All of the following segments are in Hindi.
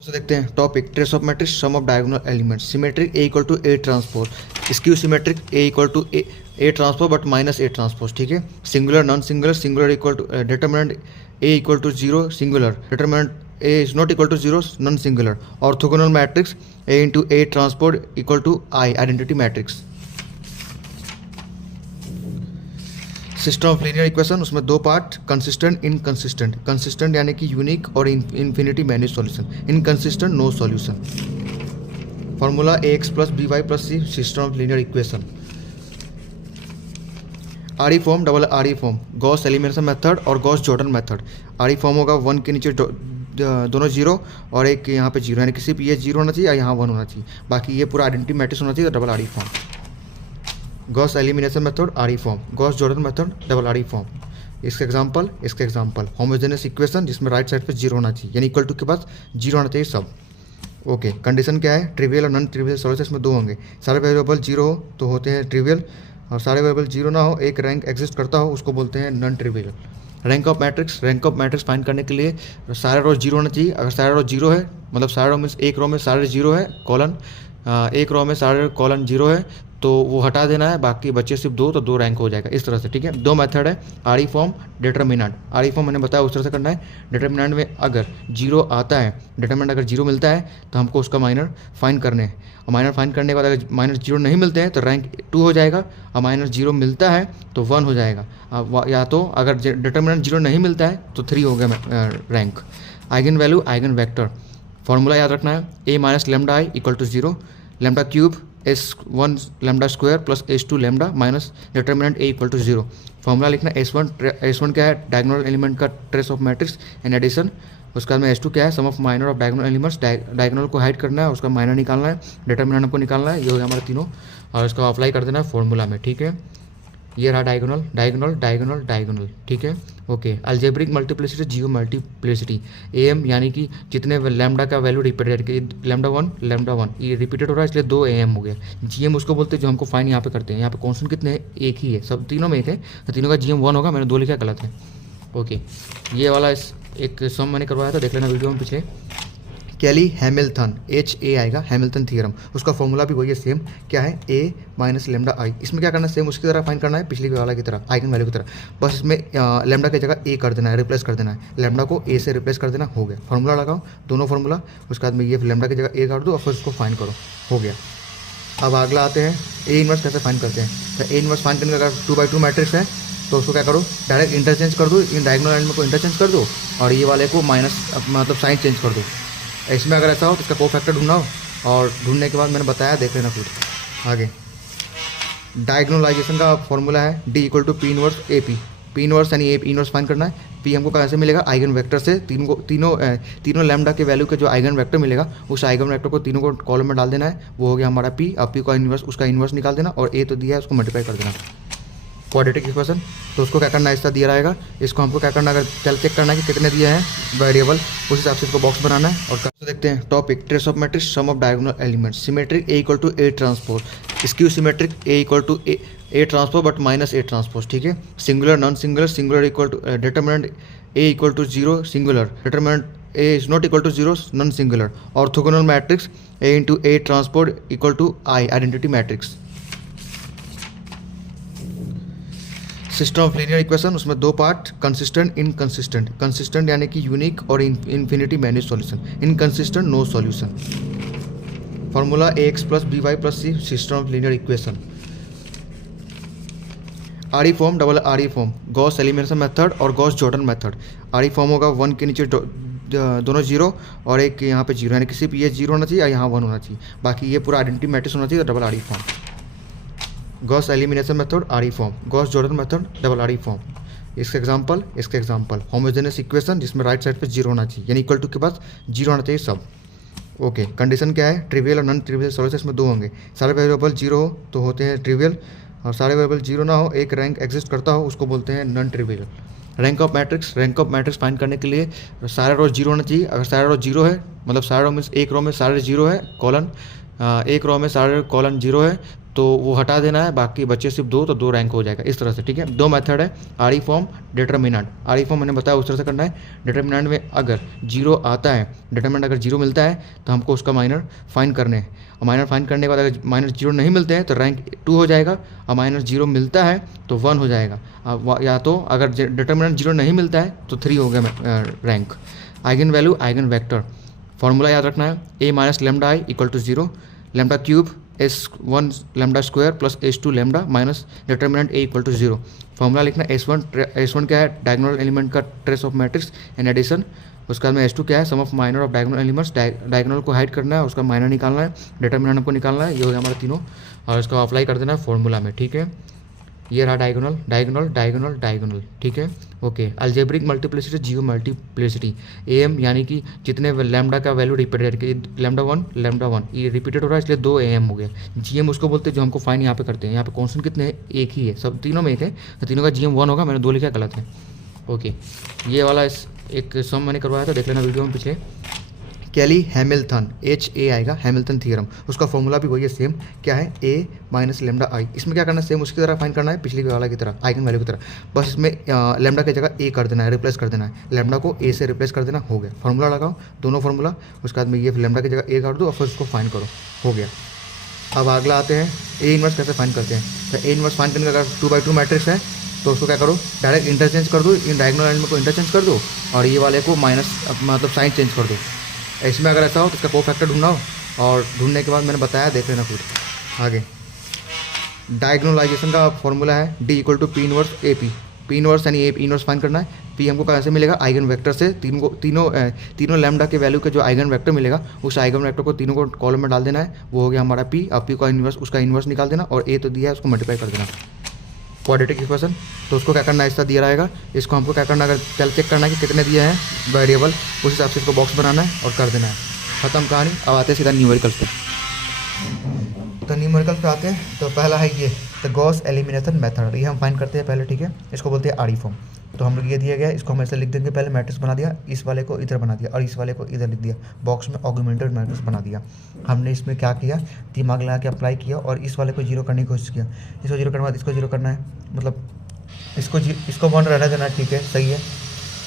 तो देखते हैं topic trace of matrix sum of diagonal elements symmetric A equal to A transpose skew symmetric A equal to A transpose but minus A transpose. ठीक है, singular non singular singular equal to determinant A equal to zero singular determinant A is not equal to zero non singular orthogonal matrix A into A transpose equal to I identity matrix. System of linear equation, उसमें दो पार्ट कंसिस्टेंट इनकंसिस्टेंट। कंसिस्टेंट यानी कि यूनिक और infinity manage solution, inconsistent no solution. Formula A X plus B Y plus C system of linear equation. R E form double R E form, Gauss elimination method और Gauss Jordan method. R E form होगा वन के नीचे दोनों जीरो और एक यहाँ पे जीरो, यानी कि सिर्फ ये जीरो होना चाहिए और यहाँ वन होना चाहिए, बाकी ये पूरा आइडेंटिटी मैट्रिक्स होना चाहिए। Double R E form Gauss elimination method R E form, Gauss Jordan method double R E form. इसके एग्जांपल होमोजेनियस इक्वेशन जिसमें राइट साइड पे जीरो होना चाहिए, यानी इक्वल टू के पास जीरो होना चाहिए सब। ओके, कंडीशन क्या है? ट्रिवियल और नॉन ट्रिवियल सॉल्यूशन इसमें दो होंगे। सारे वेरिएबल जीरो हो तो होते हैं ट्रिवियल, और सारे वेरिएबल जीरो ना हो, एक रैंक एग्जिस्ट करता हो, उसको बोलते हैं non trivial. Rank of matrix find करने के लिए सारे रो जीरो होना चाहिए। अगर सारे रो जीरो है, मतलब सारे रो मीन्स एक रो में सारे जीरो है कॉलन, एक रो में सारे कॉलन जीरो है तो वो हटा देना है, बाकी बच्चे सिर्फ दो, तो दो रैंक हो जाएगा इस तरह से। ठीक है, दो मेथड है, are E form determinant. Are E form मैंने बताया उस तरह से करना है। डिटरमिनेंट में अगर जीरो आता है, डिटरमिनेंट अगर जीरो मिलता है तो हमको उसका माइनर फाइंड करने हैं, और माइनर फाइंड करने के बाद अगर माइनस जीरो नहीं मिलते हैं तो रैंक टू हो जाएगा, और माइनस जीरो मिलता है तो वन हो जाएगा, या तो अगर डिटरमिनेंट जीरो नहीं मिलता है तो थ्री हो गया rank. Eigen value eigen vector, formula याद रखना है, A minus lambda I equal to zero, lambda cube S1 lambda square plus S2 lambda minus determinant A equal to zero. Formula लिखना है S1 क्या है? डायगोनल एलिमेंट का trace of matrix in addition. उसके बाद में S2 क्या है? Sum of minor of diagonal elements. Diagonal को हाइड करना है, उसका माइनर निकालना है, डिटरमिनेंट हमको निकालना है, ये हो गया हमारे तीनों, और इसका अप्लाई कर देना है फॉर्मूला में। ठीक है, ये रहा डायगोनल डायगोनल डायगोनल डायगोनल। ठीक है, okay. Algebraic multiplicity Jio multiplicity, AM यानी कि जितने लैम्डा का वैल्यू रिपीटेड, लैम्डा वन ये रिपीटेड हो रहा है इसलिए दो AM हो गया। GM उसको बोलते हैं जो हमको फाइन यहाँ पे करते हैं। यहाँ पे कॉन्स्टेंट कितने हैं? एक ही है, सब तीनों में एक है, तो तीनों का GM 1 होगा। मैंने दो लिखा गलत है। ओके, ये वाला एक सम मैंने करवाया था, देख लेना वीडियो में पीछे। कैली हैमिल्टन HA आएगा, हैमिल्टन थ्योरम, उसका फॉर्मूला भी वही है सेम। क्या है? A माइनस लेमडा आई। इसमें क्या करना है? सेम उसकी तरह फाइंड करना है, पिछली वाला की तरह, आइगन वैल्यू की तरह, बस इसमें लेमडा की जगह A कर देना है, रिप्लेस कर देना है, लेमडा को A से रिप्लेस कर देना, हो गया। फॉर्मूला लगाओ, दोनों फॉर्मूला, उसके बाद में ये लेमडा की जगह A कर दो और फिर उसको फाइंड करो, हो गया। अब अगला आते हैं A इनवर्स कैसे फाइंड करते हैं। तो A इनवर्स फाइंड करने का अगर 2x2 मैट्रिक्स है तो उसको क्या करो? डायरेक्ट इंटरचेंज कर दो, इन डायगोनल एलिमेंट को इंटरचेंज कर दो और ये वाले को माइनस, मतलब साइन चेंज कर दो। इसमें अगर ऐसा हो तो इसका कोफैक्टर ढूंढना हो, और ढूंढने के बाद मैंने बताया, देख लेना फिर आगे। डायगोनलाइजेशन का फॉर्मूला है D equal to P inverse AP। P inverse यानी A इनवर्स फाइंड करना है। P हमको कहाँ से मिलेगा? आइगन वेक्टर से। तीनों लैम्डा के वैल्यू के जो आइगन वेक्टर मिलेगा, उस आइगन वेक्टर को तीनों को कॉलम में डाल देना है, वो हो गया हमारा P। अब P का इनवर्स, उसका इनवर्स निकाल देना, और A तो दिया है उसको मल्टीप्लाई कर देना। क्वाड्रेटिक इक्वेशन, तो उसको क्या करना है? ऐसा दिया रहेगा, इसको हमको क्या करना है? अगर चेक करना है कि कितने दिए हैं वेरिएबल, उस हिसाब से इसको बॉक्स बनाना है। और देखते हैं topic trace of matrix sum of diagonal elements symmetric A equal to A transpose skew symmetric A equal to A transpose but minus A transpose. ठीक है, singular non singular singular equal to determinant A equal to zero singular determinant A is not equal to zero non singular orthogonal matrix A into A transpose equal to I identity matrix. System of linear equation, उसमें दो पार्ट कंसिस्टेंट इनकंसिस्टेंट। कंसिस्टेंट यानी कि यूनिक और infinity manage solution, inconsistent no solution. Formula A X plus B Y plus C system of linear equation. R E form double R E form, Gauss elimination method और Gauss Jordan method. R E form होगा वन के नीचे दोनों जीरो और एक यहाँ पे जीरो, यानी कि सिर्फ ये जीरो होना चाहिए और यहाँ वन होना चाहिए, बाकी ये पूरा आइडेंटिटी मैट्रिक्स होना चाहिए। Double R E form Gauss elimination method R E form, Gauss Jordan method double R E form. इसके एग्जांपल होमोजेनियस इक्वेशन जिसमें राइट साइड पे जीरो होना चाहिए, यानी इक्वल टू के पास जीरो होना चाहिए सब। ओके, कंडीशन क्या है? ट्रिवियल और नॉन ट्रिवियल सॉल्यूशन इसमें दो होंगे। सारे वेरिएबल जीरो हो तो होते हैं ट्रिवियल, और सारे वेरिएबल जीरो ना हो, एक रैंक एग्जिस्ट करता हो, उसको बोलते हैं non trivial. Rank of matrix find करने के लिए सारे रो जीरो होना चाहिए। अगर सारे रो जीरो है, मतलब सारे रो मीन्स एक रो में सारे जीरो है कॉलन, एक रो में सारे कॉलन जीरो है तो वो हटा देना है, बाकी बच्चे सिर्फ 2, तो 2 रैंक हो जाएगा इस तरह से, ठीक है। 2 मेथड है, are E form, determinant. Are E form मैंने बताया उस तरह से करना है। डिटर्मिनेंट में अगर 0 आता है, डिटर्मिनेंट अगर 0 मिलता है तो हमको उसका माइनर फाइंड करने हैं, और माइनर फाइंड करने के बाद अगर माइनर 0 नहीं मिलते हैं तो रैंक 2 हो जाएगा, और माइनर 0 मिलता है तो 1 हो जाएगा। या तो अगर डिटर्मिनेंट 0 नहीं मिलता है तो 3 हो गया rank. Eigen value, eigen vector, formula याद रखना है, A minus lambda I equal to 0, lambda cube S1 lambda square plus S2 lambda minus determinant A equal to 0। Formula लिखना S1 क्या है, डायगोनल एलिमेंट का trace of matrix and addition. उसके बाद में S2 क्या है, sum of minor of diagonal elements, diagonal को हाइड करना है, उसका माइनर निकालना है, डिटर्मिनेंट हमको निकालना है। ये हो गया हमारा तीनों, और इसको अप्लाई कर देना है फॉर्मूला में, ठीक है। ये रहा डायगोनल डायगोनल डायगोनल डायगोनल, ठीक है, ओके। अलजेब्रिक मल्टीप्लिसिटी, जियो मल्टीप्लिसिटी, एम यानी कि जितने लैम्डा का वैल्यू रिपीटेड, लैम्डा वन ये रिपीटेड हो रहा है इसलिए 2 AM हो गया। जीएम उसको बोलते हैं जो हमको फाइन यहाँ पे करते हैं। यहाँ पे कॉन्स्टेंट कितने हैं, एक ही है, सब तीनों में एक है, तो तीनों का GM 1 होगा, मैंने 2 लिखा गलत है, ओके। ये वाला एक सम मैंने करवाया था, देख लेना वीडियो में पिछले। कैली हैमिल्टन, HA आएगा, हैमिल्टन थ्योरम, उसका फॉर्मूला भी वही है सेम, क्या है, A माइनस लेमडा आई। इसमें क्या करना है, सेम उसकी तरह फाइंड करना है, पिछली वाला की तरह, आइगन वैल्यू की तरह, बस इसमें लेमडा की जगह A कर देना है, रिप्लेस कर देना है, लेमडा को A से रिप्लेस कर देना, हो गया। फॉर्मूला लगाओ, दोनों फॉर्मूला, उसके बाद में ये लेमडा की जगह A कर दो और फिर उसको फाइंड करो, हो गया। अब अगला आते हैं, A इनवर्स कैसे फाइंड करते हैं। तो A इनवर्स फाइंड करने का अगर 2x2 मैट्रिक्स है तो उसको क्या करो, डायरेक्ट इंटरचेंज कर दो, इन डायगोनल एलिमेंट को इंटरचेंज कर दो, और ये वाले को माइनस मतलब साइन चेंज कर दो। इसमें अगर ऐसा हो तो इसका कोफैक्टर ढूंढना हो, और ढूंढने के बाद मैंने बताया, देख लेना खुद आगे। डायगोनलाइजेशन का फॉर्मूला है D equal to P inverse A P. P inverse यानी ए इनवर्स फाइंड करना है। पी हमको कैसे मिलेगा, आइगन वेक्टर से, तीनों लैम्डा के वैल्यू के जो आइगन वेक्टर मिलेगा उस आइगन वेक्टर को तीनों को कॉलम में डाल देना है, वो हो गया हमारा पी। अब पी का इनवर्स, उसका इनवर्स निकाल देना, और ए तो दिया है उसको मल्टीप्लाई कर देना, क्वाड्रेटिक इक्वेशन। तो उसको क्या करना है, ऐसा दिया रहेगा, इसको हमको क्या करना है, अगर चल चेक करना है कि कितने दिए हैं वेरिएबल, उस हिसाब से इसको बॉक्स बनाना है और कर देना है, खत्म कहानी। अब आते हैं सीधा न्यूमेरिकल्स पे। तो न्यूमेरिकल्स पे आते हैं, तो पहला है ये द गॉस एलिमिनेशन मेथड, ये हम फाइंड करते हैं पहले, ठीक है। इसको बोलते हैं आर ई फॉर्म। तो हम लोग ये दिया गया, इसको हम ऐसे लिख देंगे, पहले मैट्रिक्स बना दिया, इस वाले को इधर बना दिया और इस वाले को इधर लिख दिया, बॉक्स में ऑगमेंटेड मैट्रिक्स बना दिया। हमने इसमें क्या किया, दिमाग लगा के अप्लाई किया, और इस वाले को 0 करने की कोशिश किया। इसको 0 करने के बाद इसको 0 करना है, मतलब इसको 1 रहने देना है, ठीक है, सही है।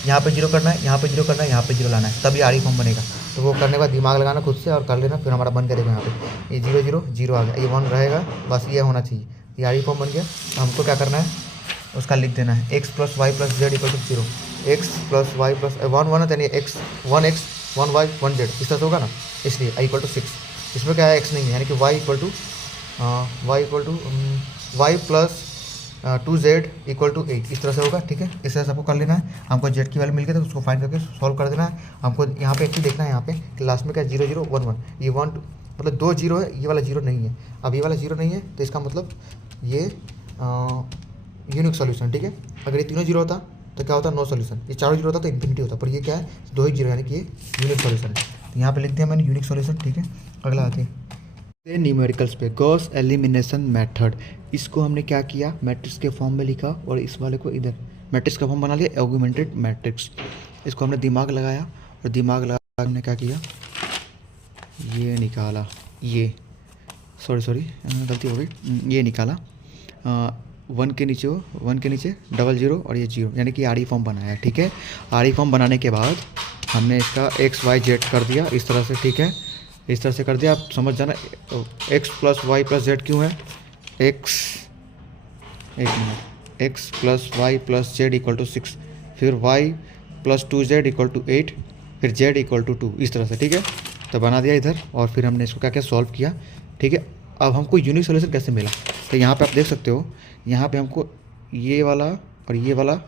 यहाँ पे 0 करना है, यहाँ पे 0 करना है, यहाँ पे 0 लाना है, तभी आर ई फॉर्म बनेगा। तो वो करने के बाद दिमाग लगाना खुद से और कर लेना, फिर हमारा बन के देखो, यहाँ पे ये 0 0 0 आ गया, ये 1 रहेगा, बस ये होना चाहिए, ये आर ई फॉर्म बन गया। तो हमको क्या करना है, उसका लिख देना है x plus y plus z equal to 0, x plus y plus 1 यानी x 1x 1y 1z, इस तरह से होगा ना, इसलिए i इक्वल टू 6। इसमें क्या है, x नहीं है, यानी कि y equal to y plus 2z equal to 8, इस तरह से होगा, ठीक है। इस तरह से आपको कर लेना है। हमको z की वैल्यू मिल गई तो उसको फाइंड करके सॉल्व कर देना है। हमको यहाँ पे एक चीज़ देखना है, यहाँ पे कि लास्ट में क्या 0 0 1 1, ये 1 मतलब 2 0 है, ये वाला 0 नहीं है। अब ये वाला 0 नहीं है तो इसका मतलब ये यूनिक सॉल्यूशन, ठीक है। अगर ये तीनों 0 होता तो क्या होता, नो सॉल्यूशन। ये चारों 0 होता तो इन्फिनिटी होता, पर ये क्या है, 2 ही 0, यानी कि ये यूनिक सॉल्यूशन है। तो यहाँ पे लिख दिया मैंने यूनिक सॉल्यूशन, ठीक है। अगला आते हैं न्यूमेरिकल्स पे, गॉस एलिमिनेशन मेथड। इसको हमने क्या किया, मैट्रिक्स के फॉर्म में लिखा, और इस वाले को इधर मैट्रिक्स का फॉर्म बना लिया, ऑगमेंटेड मैट्रिक्स। इसको हमने दिमाग लगाया, और दिमाग लगा हमने क्या किया, ये निकाला, ये सॉरी गलती हो गई, ये निकाला 1 के नीचे 00 और ये 0, यानी कि आर ई फॉर्म बनाया, ठीक है। आर ई फॉर्म बनाने के बाद हमने इसका x y z कर दिया इस तरह से, ठीक है, इस तरह से कर दिया। आप समझ जाना x plus y plus z क्यों है, x plus y plus z equal to 6, फिर y plus 2z equal to 8, फिर z इक्वल टू 2, इस तरह से, ठीक है। तो बना दिया इधर, और फिर हमने इसको क्या क्या सॉल्व किया, ठीक है। अब हमको यूनिक सॉल्यूशन कैसे मिला, तो यहाँ पे आप देख सकते हो, यहाँ पे हमको ये वाला और ये वाला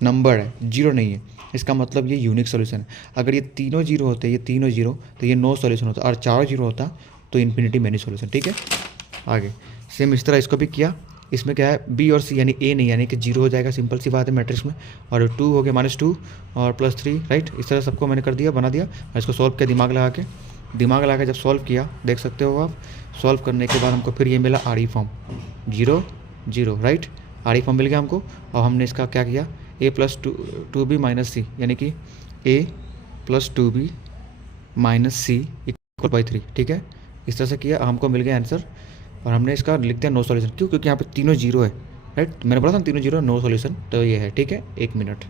नंबर है, 0 नहीं है, इसका मतलब ये यूनिक सॉल्यूशन है। अगर ये तीनों 0 होते, ये तीनों 0, तो ये नो सॉल्यूशन होता, और चारों 0 होता तो इन्फिनिटी मैनी सॉल्यूशन, ठीक है। आगे सेम इस तरह इसको भी किया। इसमें क्या है, बी और सी यानी ए नहीं, यानी कि 0 हो जाएगा, सिंपल सी बात है मैट्रिक्स में। और 2 हो गया -2 और +3, राइट। इस तरह सबको मैंने कर दिया, बना दिया, और इसको सॉल्व किया दिमाग लगा के जब सॉल्व किया, देख सकते हो आप, सॉल्व करने के बाद हमको फिर ये मिला R E form 0 0, right. R E form मिल गया हमको, और हमने इसका क्या किया, a प्लस 2b माइनस सी, यानी कि a plus 2b minus c equal by 3, ठीक है। इस तरह से किया, हमको मिल गया आंसर और हमने इसका लिख दिया नो सॉल्यूशन। क्यों? क्योंकि यहाँ पे तीनों जीरो है, राइट। मैंने बोला था तीनों जीरो, नो सॉल्यूशन, तो ये है, ठीक है। 1 मिनट।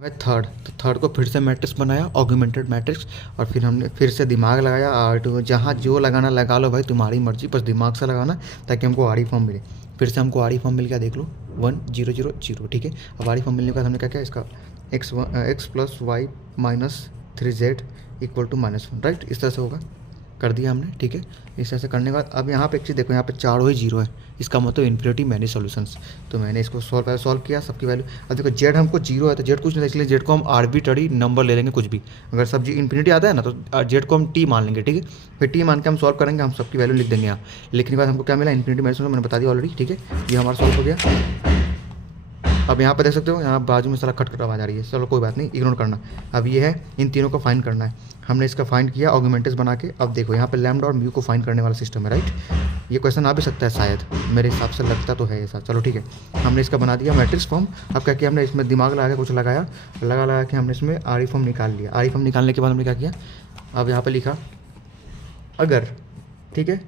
मैं थर्ड, तो थर्ड को फिर से मैट्रिक्स बनाया, ऑगमेंटेड मैट्रिक्स, और फिर हमने फिर से दिमाग लगाया। और जहाँ जो लगाना लगा लो भाई, तुम्हारी मर्जी, बस दिमाग से लगाना ताकि हमको आर ई फॉर्म मिले। फिर से हमको आर ई फॉर्म मिल गया, देख लो 1 0 0 0, ठीक है। अब आर ई फॉर्म मिलने के बाद हमने क्या किया, इसका x plus y minus 3z equal to -1, right. इस तरह से होगा, कर दिया हमने, ठीक है। इस तरह से करने के बाद अब यहाँ पे एक चीज़ देखो, यहाँ पे चारों ही जीरो है, इसका मतलब इन्फिनिटी मैनी सॉल्यूशंस। तो मैंने इसको सॉल्व किया सबकी वैल्यू। अब देखो जेड हमको जीरो है, तो जेड कुछ नहीं था, इसलिए जेड को हम आर्बिट्ररी नंबर ले लेंगे कुछ भी। अगर सब जी इन्फिनिटी आता है ना, तो जेड को हम टी मान लेंगे, ठीक है। फिर टी मान के हम सॉल्व करेंगे, हम सबकी वैल्यू लिख देंगे यहाँ। लिखने के बाद हमको क्या मिला, इन्फिनिटी मैनी सॉल्यूशन, मैंने बता दिया ऑलरेडी, ठीक है। ये हमारा सॉल्व हो गया। अब यहाँ पे देख सकते हो, यहाँ बाजू में सारा खटखट आवाज आ रही है, चलो कोई बात नहीं, इग्नोर करना। अब ये है, इन तीनों को फाइंड करना है। हमने इसका फाइंड किया ऑगमेंटेस बना के। अब देखो यहाँ पे लैम्डा और म्यू को फाइंड करने वाला सिस्टम है, राइट। ये क्वेश्चन आ भी सकता है शायद, मेरे हिसाब से लगता तो है ऐसा। चलो ठीक है, हमने इसका बना दिया मैट्रिक्स फॉर्म। अब क्या किया हमने, इसमें दिमाग लगा के कुछ लगाया, लगा के हमने इसमें आर ई फॉर्म निकाल लिया। आर ई फॉर्म निकालने के बाद हमने क्या किया, अब यहाँ पर लिखा अगर, ठीक है,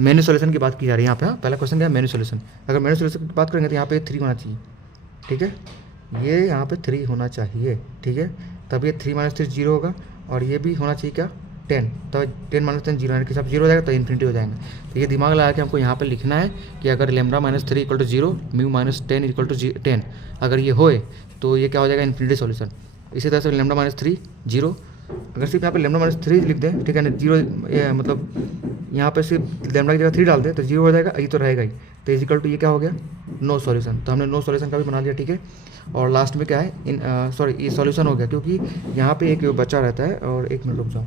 मेनू सोल्यूशन की बात की जा रही है यहाँ पे। पहला क्वेश्चन क्या है, मेनू सोल्यूशन। अगर मेनू सोल्यूशन की बात करेंगे तो यहाँ पे 3 होना चाहिए, ठीक है। ये यहाँ पे 3 होना चाहिए, ठीक है। तब ये 3 - 3 0 होगा, और ये भी होना चाहिए क्या, 10। तब 10 - 10 0 के साथ 0 हो जाएगा, तो इन्फिनिटी हो जाएगा। तो ये दिमाग लगा के हमको यहाँ पे लिखना है कि अगर लैम्डा -3 = 0, म्यू -10 = 10, अगर ये होए तो ये क्या हो जाएगा, इन्फिनिटी सॉल्यूशन। इसी तरह से लैम्डा -3 0, अगर सिर्फ यहाँ पे लैम्डा -3 लिख दें, ठीक है ना, 0 मतलब यहाँ पे सिर्फ लैम्डा की जगह 3 डाल दें तो 0 हो जाएगा, ये तो रहेगा ही। तो इजिकल टू ये क्या हो गया, नो सॉल्यूशन। तो हमने नो सॉल्यूशन का भी बना लिया, ठीक है। और लास्ट में क्या है, सॉरी, ये सॉल्यूशन हो गया, क्योंकि यहाँ पे एक बचा रहता है। और 1 मिनट रुक जाओ,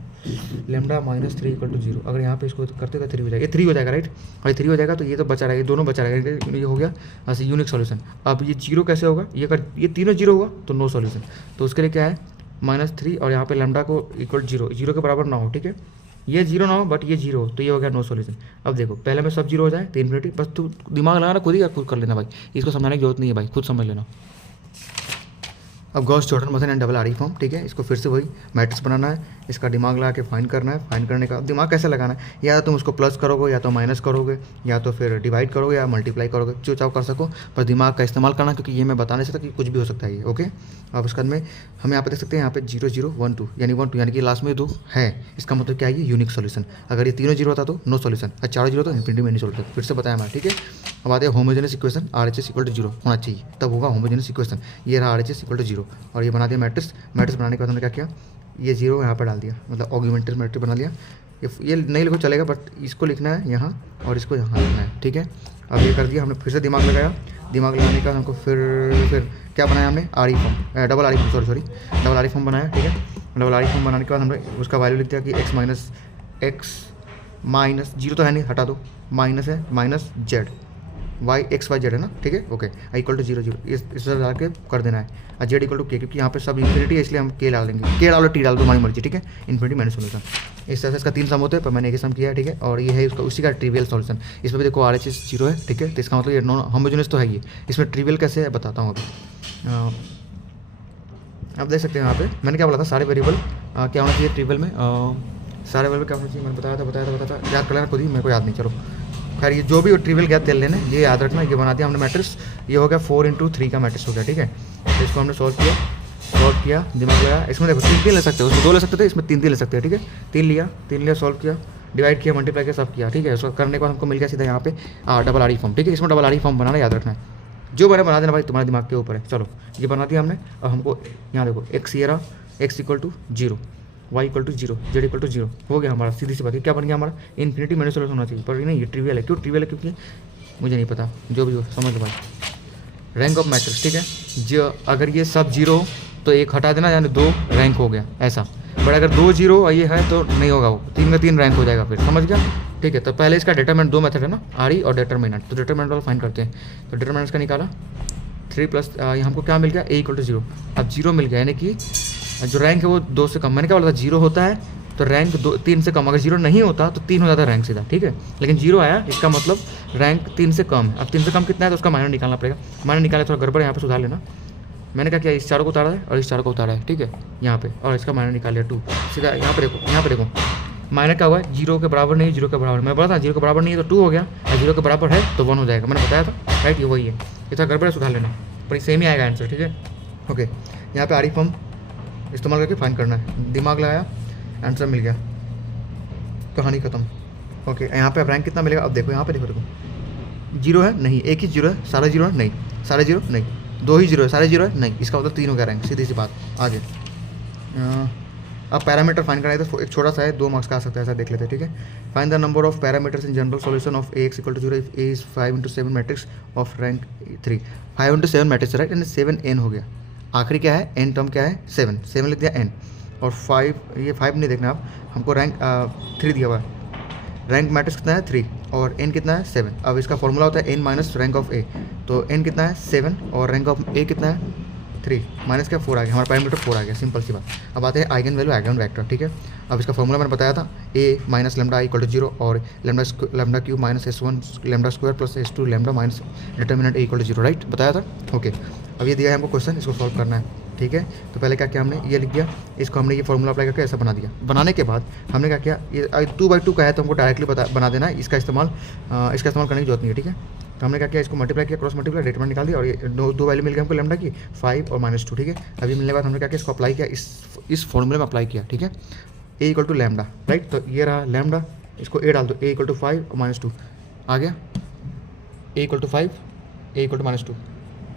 लैम्डा -3 = 0, अगर यहाँ पे इसको करते तो 3 हो जाएगा, ये 3 हो जाएगा, राइट। और ये 3 हो जाएगा तो ये तो बचा रहेगा, ये दोनों बचा रहेगा, ये हो गया ऐसे यूनिक सॉल्यूशन। अब ये 0 कैसे होगा, ये अगर ये तीनों 0 हुआ तो नो सॉल्यूशन। तो उसके लिए क्या है, -3, और यहाँ पे लैम्डा को इक्वल 0 के बराबर ना हो, ठीक है। ये 0 ना हो बट ये 0 हो, तो ये हो गया नो सॉल्यूशन। अब देखो पहले में सब 0 हो जाए तो इन्फिनिटी, बस तू दिमाग लगाना खुद ही, खुद कर लेना भाई, इसको समझाने की जरूरत नहीं है भाई, खुद समझ लेना। अब Gauss Jordan method and double R E form, ठीक है। इसको फिर से वही मैट्रिक्स बनाना है, इसका दिमाग लगा के फाइंड करना है। फाइंड करने का दिमाग कैसे लगाना है, या तो तुम उसको प्लस करोगे, या तो माइनस करोगे, या तो फिर डिवाइड करोगे, या मल्टीप्लाई करोगे, जो चाहो कर सको, पर दिमाग का इस्तेमाल करना, क्योंकि ये मैं बता नहीं सकता कि कुछ भी हो सकता है ये, ओके। अब उसके बाद में हम यहाँ पे देख सकते हैं, यहाँ पे 0 0 1 2, यानी 1 2, यानी कि लास्ट में 2 है। इसका मतलब क्या है, ये यूनिक सॉल्यूशन। अगर ये तीनों 0 होता तो नो सॉल्यूशन, और 4 0 तो इन्फिनिटी मैनी सॉल्यूशन। फिर से बताया हमारा, ठीक है। अब आते हैं होमोजेनस इक्वेशन, RHS = 0 होना चाहिए, तब होगा होमोजेनस इक्वेशन। ये रहा RHS = 0, और ये बना दिया मैट्रिक्स। मैट्रिक्स बनाने के बाद हमने क्या किया, ये 0 यहाँ पर डाल दिया, मतलब ऑगमेंटेड मैट्रिक्स बना लिया। ये नहीं लिखो चलेगा, बट इसको लिखना है यहाँ, और इसको यहाँ लिखना है, ठीक है। अब ये कर दिया हमने, फिर से दिमाग लगाया। दिमाग लगाने के बाद हमको फिर क्या बनाया हमने, are E form, double R E form, sorry double R E form बनाया, ठीक है। डबल आर ई फॉर्म बनाने के बाद हमने उसका वैल्यू लिख दिया कि x माइनस 0 तो है नहीं, हटा दो, माइनस है, -z, x y z है ना, ठीक है, ओके, इक्वल टू 0 0, इस तरह डाल के कर देना है। और z = k, क्योंकि यहाँ पे सब इन्फिनिटी है, इसलिए हम k डाल देंगे, k डालो t डाल दो, हमारी मर्जी, ठीक है। Infinity many solution. इस तरह से इसका 3 सम होते हैं, पर मैंने एक सम किया है, ठीक है। और ये है उसका उसी का ट्रिवियल सॉल्यूशन। इसमें भी देखो RHS 0 है, ठीक है, तो इसका मतलब ये नॉन होमोजेनस तो है ये। इसमें ट्रिवियल कैसे है बताता हूँ अभी। आप देख सकते हैं यहाँ पे मैंने क्या बोला था, सारे वेरिएबल क्या होना चाहिए ट्रिवियल में, सारे वेरिएबल क्या होना चाहिए, मैंने बताया था, याद कर लेना खुद ही, मेरे को याद नहीं, चलो खैर। ये जो भी ट्रिवियल गैप तेल लेने, ये याद रखना। ये बना दिया हमने मैट्रिक्स, ये हो गया 4 × 3 का मैट्रिक्स हो गया, ठीक है। तो इसको हमने सॉल्व किया, दिमाग लगाया। इसमें देखो 3 ले सकते हो, उसमें 2 ले सकते थे, इसमें 3 ले सकते हैं, ठीक है। 3 लिया, सॉल्व किया, डिवाइड किया, मल्टीप्लाई किया, सब किया, ठीक है। उसको करने के बाद हमको मिल गया सीधा यहाँ पे डबल आर ई फॉर्म, ठीक है। इसमें डबल आर ई फॉर्म बनाना याद रखना है, जो मैंने बना देना भाई, तुम्हारे दिमाग के ऊपर है। चलो ये बना दिया हमने। अब हमको यहाँ देखो x ये रहा, x = 0, y = 0, z = 0 हो गया हमारा, सीधी सी बात है। क्या बन गया हमारा, इन्फिनिटी मैनी सॉल्यूशन होना चाहिए, पर नहीं, ये ट्रिवियल है। क्यों ट्रिवियल है, क्योंकि मुझे नहीं पता, जो भी हो समझ लो भाई। रैंक ऑफ मैट्रिक्स, ठीक है। जो अगर ये सब 0 तो 1 हटा देना, यानी 2 रैंक हो गया ऐसा। बट अगर 2 0 और ये है तो नहीं होगा, वो 3 का 3 रैंक हो जाएगा, फिर समझ गया, ठीक है। तो पहले इसका डिटरमिनेंट 2 मेथड है ना, आर ई और डिटरमिनेंट। तो डिटरमिनेंट वाला फाइंड करते हैं। तो डिटरमिनेंट का निकाला 3 + ये हमको क्या मिल गया, a = 0। अब 0 मिल गया, यानी कि जो रैंक है वो 2 से कम। मैंने क्या बोला था, 0 होता है तो रैंक 3 से कम, अगर 0 नहीं होता तो 3 हो जाता है रैंक सीधा, ठीक है। लेकिन 0 आया, इसका मतलब रैंक 3 से कम है। अब 3 से कम कितना है, तो उसका माइनर निकालना पड़ेगा। माइनर निकाले, थोड़ा गड़बड़ यहाँ पे सुधार लेना। मैंने क्या किया, इस 4 को उतारा है और इस 4 को उतारा है, ठीक है, यहाँ पे, और इसका माइनर निकाल लिया 2। सीधा यहाँ पे देखो, माइनस क्या हुआ है, 0 के बराबर नहीं, 0 के बराबर, मैं बोला था 0 के बराबर नहीं है तो 2 हो गया, और 0 के बराबर है तो 1 हो जाएगा, मैंने बताया था राइट, ये वही है। इतना गड़बड़ है, सुधार लेना, पर सेम ही आएगा आंसर, ठीक है। ओके, यहाँ पे आर ई फॉर्म इस्तेमाल करके फाइंड करना है, दिमाग लगाया, आंसर मिल गया, कहानी खत्म। ओके, यहाँ पे अब रैंक कितना मिलेगा, अब देखो यहाँ पे देखो 0 है नहीं, एक ही 0 है, सारा 0 है नहीं, सारे 0 नहीं, 2 ही 0 है, सारे 0 है नहीं, इसका मतलब 3 हो गया रैंक, सीधी सी बात। आगे अब पैरामीटर फाइंड करना है तो एक छोटा सा है, 2 मार्क्स का आ सकता है, ऐसा देख लेते हैं, ठीक है। Find the number of parameters in general solution of Ax = 0 if A is 5 × 7 matrix of rank 3। 5 × 7 matrix right, यानी 7n हो गया, आखिरी क्या है, n टर्म क्या है 7 लिख दिया n, और 5, ये 5 नहीं देखना आप, हमको रैंक 3 दिया हुआ है, रैंक मैट्रिक्स कितना है 3 और n कितना है 7। अब इसका फॉर्मूला होता है n minus rank of A, तो n कितना है 7 और रैंक ऑफ A कितना है 3, माइनस क्या 4 आ गया, हमारा पैरामीटर 4 आ गया, सिंपल सी बात। अब आते हैं आइगन वैल्यू, आइगन वेक्टर, ठीक है। अब इसका फॉर्मूला मैंने बताया था, a माइनस लैम्डा i = 0 और lambda cube minus s1 lambda square plus s2 lambda minus determinant a = 0 right, बताया था। ओके, अब ये दिया है हमको क्वेश्चन, इसको सॉल्व करना है, ठीक है। तो पहले क्या किया हमने, ये लिख दिया, इसको हमने ये फॉर्मूला अप्लाई करके ऐसा बना दिया। बनाने के बाद हमने क्या किया, ये 2/2 का है तो हमको डायरेक्टली बना देना है, इसका इस्तेमाल करने की जरूरत नहीं है, ठीक है। तो हमने क्या किया, इसको मल्टीप्लाई किया, क्रॉस मल्टीप्लाई, डिटरमिनेंट निकाल दिया, और ये दो वैल्यू मिल गई हमको लैम्डा की, 5 और -2, ठीक है। अभी मिलने के बाद हमने क्या किया, इसको अप्लाई किया, इस फॉर्मूले में अप्लाई किया, ठीक है। a = लैम्डा राइट, तो ये रहा लैम्डा, इसको a डाल दो, a = 5 और -2 आ गया, a = 5 a = -2,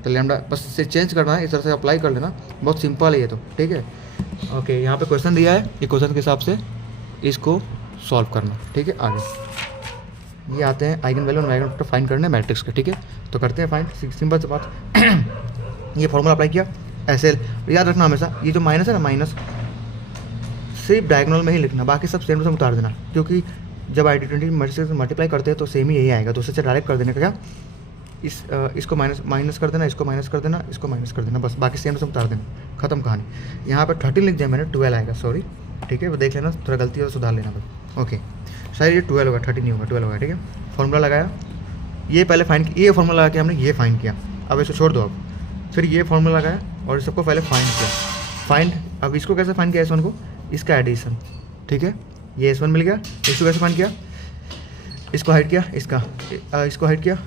तो लैम्डा बस इसे चेंज करना है, इस तरह से अप्लाई कर लेना, बहुत सिंपल है ये तो, ठीक है। ओके, यहाँ पे क्वेश्चन दिया है, ये क्वेश्चन के हिसाब से इसको सॉल्व करना, ठीक है। आगे ये आते हैं आइगन वैल्यू और आइगन वेक्टर फाइंड करने मैट्रिक्स का, ठीक है। तो करते हैं फाइंड, सिंपल सी बात ये फॉर्मूला अप्लाई किया, ऐसे याद रखना हमेशा, ये जो माइनस है ना, माइनस सिर्फ डायगोनल में ही लिखना, बाकी सब सेम टू सेम उतार देना, क्योंकि जब ID20 से मल्टीप्लाई करते हैं तो सेम ही यही आएगा, दूसरे से डायरेक्ट कर देने का क्या, इसको माइनस कर देना, इसको माइनस कर देना, इसको माइनस कर देना, बस बाकी सेम टू सेम उतार देना, खत्म कहानी। यहाँ पर 13 लिख दिया मैंने, 12 आएगा, सॉरी, ठीक है, वो देख लेना, थोड़ा गलती हो तो सुधार लेना बस। ओके, शायद ये 12 होगा, 13 नहीं होगा, 12 होगा, ठीक है। फॉर्मूला लगाया, ये पहले फाइंड, ये फॉर्मूला लगा के हमने ये फाइंड किया, अब इसको छोड़ दो, अब फिर ये फॉर्मूला लगाया और सबको पहले फाइंड किया, फाइंड, अब इसको कैसे फाइंड किया, S1 को, इसका एडिशन, ठीक है, ये S1 मिल गया, इसको कैसे फाइंड किया, इसको हाइड किया, इसको हाइड किया,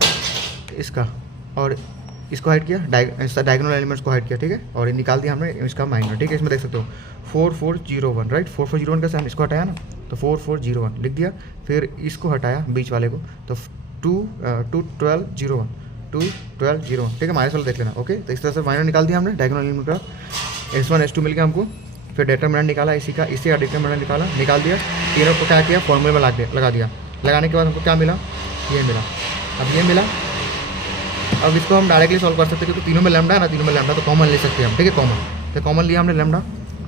इसका, और इसको हाइड किया, डायगोनल एलिमेंट्स को हाइड किया, ठीक है, और ये निकाल दिया हमने इसका माइनर, ठीक है। इसमें देख सकते हो 4401 राइट, 4401 कैसे, हम इसको हटाया ना, तो 4401 लिख दिया, फिर इसको हटाया बीच वाले को, तो 21201 21201, ठीक है, माइनस वाला देख लेना। ओके, तो इस तरह से माइनर निकाल दिया हमने डायगोनल एलिमेंट का, S1 S2 मिल गया हमको, फिर डिटरमिनेंट निकाला, इसी का डिटरमिनेंट निकाल दिया, तीनों को क्या किया, फॉर्मूले में लगा दिया, लगाने के बाद हमको क्या मिला, ये मिला, अब ये मिला, अब इसको हम डायरेक्टली सॉल्व कर सकते हैं, क्योंकि तीनों में लैम्डा है ना, तीनों में लैम्डा, तो कॉमन ले सकते हैं हम, ठीक है, कॉमन, तो कॉमन लिया हमने लैम्डा,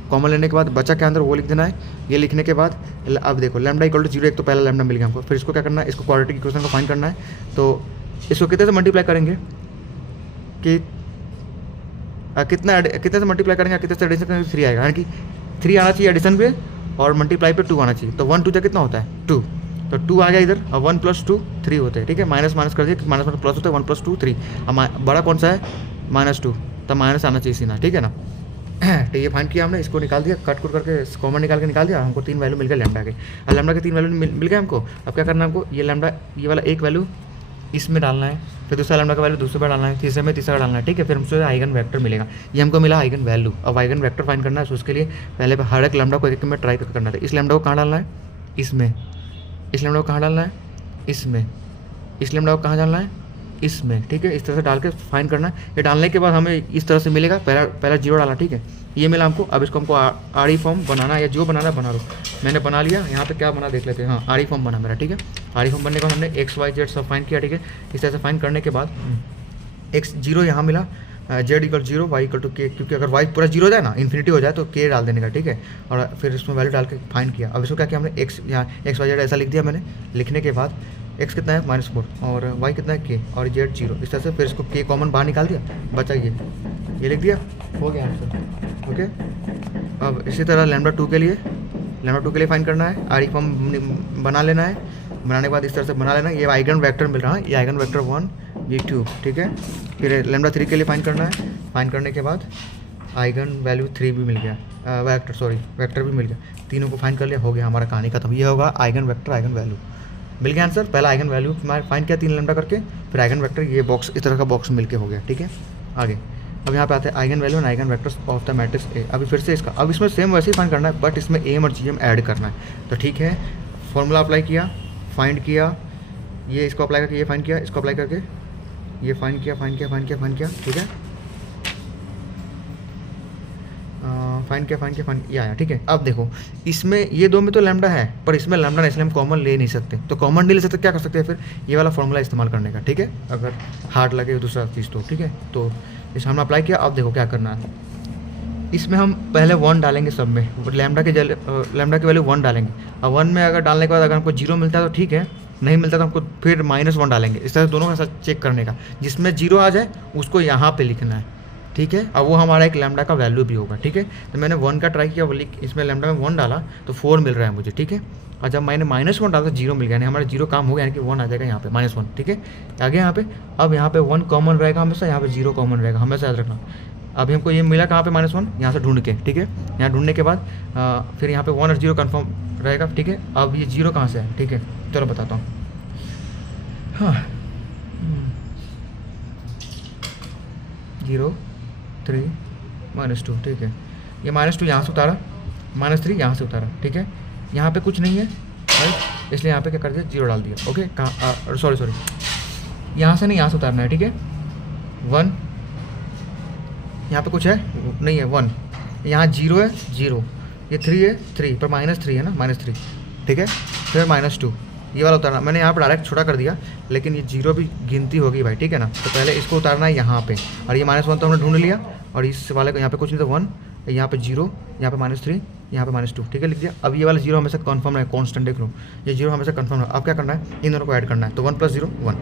कॉमन लेने के बाद बचा के अंदर वो लिख देना है, ये लिखने के बाद अब देखो लैम्डा = 0, एक तो पहला लैम्डा मिल गया हमको, फिर इसको क्या करना है, इसको क्वाड्रेटिक इक्वेशन को फाइंड करना है, तो इसको कितने से मल्टीप्लाई करेंगे, कि कितने से मल्टीप्लाई करेंगे, कितने से एडिशन करेंगे, 3 आएगा, यानी कि 3 आना चाहिए एडिशन पे, और मल्टीप्लाई पे 2 आना चाहिए, तो 1 2 जा कितना होता है 2, तो 2 आ गया इधर, और 1 + 2 3 होते हैं, ठीक है, माइनस कर दिए, माइनस प्लस होता है, 1 + 2 3, अब बड़ा कौन सा है -2, तो माइनस आना चाहिए सीना, ठीक है ना। तो ये फाइंड किया हमने, इसको निकाल दिया, कट करके कॉमन निकाल के निकाल दिया, हमको 3 वैल्यू मिल गए लैम्डा के, और लैम्डा के 3 वैल्यू मिल गए हमको। अब क्या करना है हमको, ये लैम्डा, ये वाला एक वैल्यू इसमें डालना है, फिर दूसरा लैम्डा का वैल्यू दूसरे पर डालना है, तीसरे में तीसरा डालना है, ठीक है, फिर हमसे आइगन वेक्टर मिलेगा, ये हमको मिला आइगन वैल्यू। अब आइगन वेक्टर फाइंड करना है, तो उसके लिए पहले हर एक लैम्डा को एक में ट्राई करना है। इस लैम्डा को कहाँ डालना है, इसमें, इस लैम्डा को कहाँ डालना है, इसमें, इस लैम्डा को कहाँ डालना है, इसमें, ठीक है, इस तरह से डाल के फाइंड करना है। ये डालने के बाद हमें इस तरह से मिलेगा, पहला 0 डालना, ठीक है, ये मिला हमको। अब इसको हमको आर ई फॉर्म बनाना है, या जो बनाना है बना लो, मैंने बना लिया। यहाँ पे क्या बना देख लेते हैं, हाँ आर ई फॉर्म बना मेरा, ठीक है। आर ई फॉर्म बनने के बाद हमने x y z सब फाइंड किया, ठीक है। इस तरह से फाइंड करने के बाद x 0 यहाँ मिला, z = 0, y = k, क्योंकि अगर y पूरा 0 हो जाए ना, इन्फिनिटी हो जाए, तो k डाल देने का, ठीक है। और फिर इसमें वैल्यू डाल के फाइंड किया। अब इसको क्या किया हमने, x यहाँ x y z ऐसा लिख दिया मैंने। लिखने के बाद x कितना है -4 और y कितना है k और z 0, इस तरह से फिर इसको k कॉमन बाहर निकाल दिया, बचा ये लिख दिया, हो गया आंसर। ओके, अब इसी तरह लैम्डा 2 के लिए फाइंड करना है, आर ई फॉर्म बना लेना है। बनाने के बाद इस तरह से बना लेना है, ये आइगन वेक्टर मिल रहा है, ये आइगन वेक्टर 1 ये 2, ठीक है। फिर लैम्डा 3 के लिए फाइंड करना है। फाइंड करने के बाद आइगन वैल्यू 3 भी मिल गया, वेक्टर भी मिल गया, तीनों को फाइंड कर लिया, हो गया हमारा कहानी खत्म। ये होगा आइगन वेक्टर आइगन वैल्यू, मिल गया आंसर। पहला आइगन वैल्यू फाइंड किया 3 लैम्डा करके, फिर आइगन वेक्टर, ये बॉक्स इस तरह का बॉक्स मिल के हो गया, ठीक है। आगे अब यहाँ पे आते हैं eigen value and eigen vectors of the matrix A. अभी फिर से इसका, अब इसमें सेम वैसे ही फाइंड करना है, बट इसमें एम और जीएम ऐड करना है। तो ठीक है, फॉर्मूला अप्लाई किया, फाइंड किया, ये इसको अप्लाई करके ये फाइंड किया, इसको अप्लाई करके ये फाइंड किया, फाइंड किया, फाइंड किया, फाइंड किया, ठीक है, फाइंड किया, फाइंड किया, फाइंड ये आया, ठीक है। अब देखो इसमें ये दो में तो लैम्डा है, पर इसमें लैम्डा नहीं, इसलिए हम कॉमन ले नहीं सकते। तो कॉमन नहीं ले सकते, क्या कर सकते हैं फिर, ये वाला फॉर्मूला इस्तेमाल करने का, ठीक है, अगर हार्ड लगे दूसरा चीज़ तो, ठीक है। तो इस हमने अप्लाई किया। अब देखो क्या करना है, इसमें हम पहले 1 डालेंगे सब में, लैम्डा की वैल्यू 1 डालेंगे। अब 1 में अगर डालने के बाद अगर हमको 0 मिलता है तो ठीक है, नहीं मिलता तो हमको फिर -1 डालेंगे। इस तरह दोनों का साथ चेक करने का, जिसमें 0 आ जाए उसको यहाँ पे लिखना है, ठीक है। अब वो हमारा एक लैम्डा का वैल्यू भी होगा, ठीक है। तो मैंने 1 का ट्राई किया, इसमें लैम्डा में 1 डाला तो 4 मिल रहा है मुझे, ठीक है। और जब मैंने -1 डाला तो 0 मिल गया, यानी हमारा 0 काम हो गया, यानी कि 1 आ जाएगा यहाँ पे -1, ठीक है। आगे यहाँ पे, अब यहाँ पे 1 कॉमन रहेगा हमेशा, यहाँ पे 0 कॉमन रहेगा, हमेशा याद रखना। अभी हमको ये मिला कहाँ पे -1, यहाँ से ढूंढ के, ठीक है। यहाँ ढूंढने के बाद फिर यहाँ पे 1 और 0 कन्फर्म रहेगा, ठीक है। अब ये 0 कहाँ से है, ठीक है, चलो बताता हूँ। हाँ 0 3 -2, ठीक है। ये -2 यहाँ से उतारा, -3 यहाँ से उतारा, ठीक है। यहाँ पे कुछ नहीं है राइट, इसलिए यहाँ पे क्या कर दिया, 0 डाल दिया, ओके। कहाँ, सॉरी यहाँ से नहीं, यहाँ से उतारना है, ठीक है। 1 यहाँ पे कुछ है नहीं है, 1 यहाँ 0 है 0, ये 3 है 3 पर -3 है ना, -3, ठीक है। फिर -2 ये वाला उतारना, मैंने यहाँ पर डायरेक्ट छोटा कर दिया, लेकिन ये 0 भी गिनती होगी भाई, ठीक है ना। तो पहले इसको उतारना है यहाँ पे, और ये -1 तो हमने ढूंढ लिया, और इस वाले को यहाँ पे कुछ नहीं था 1, यहाँ पे 0, यहाँ पे -3, यहाँ पे -2, ठीक है, लिख दिया। अब ये वाला 0 हमेशा कन्फर्म है, कॉन्स्टेंट देख लो, ये 0 हमेशा कन्फर्म है। अब क्या करना है, इन दोनों को ऐड करना है, तो 1 + 0 1।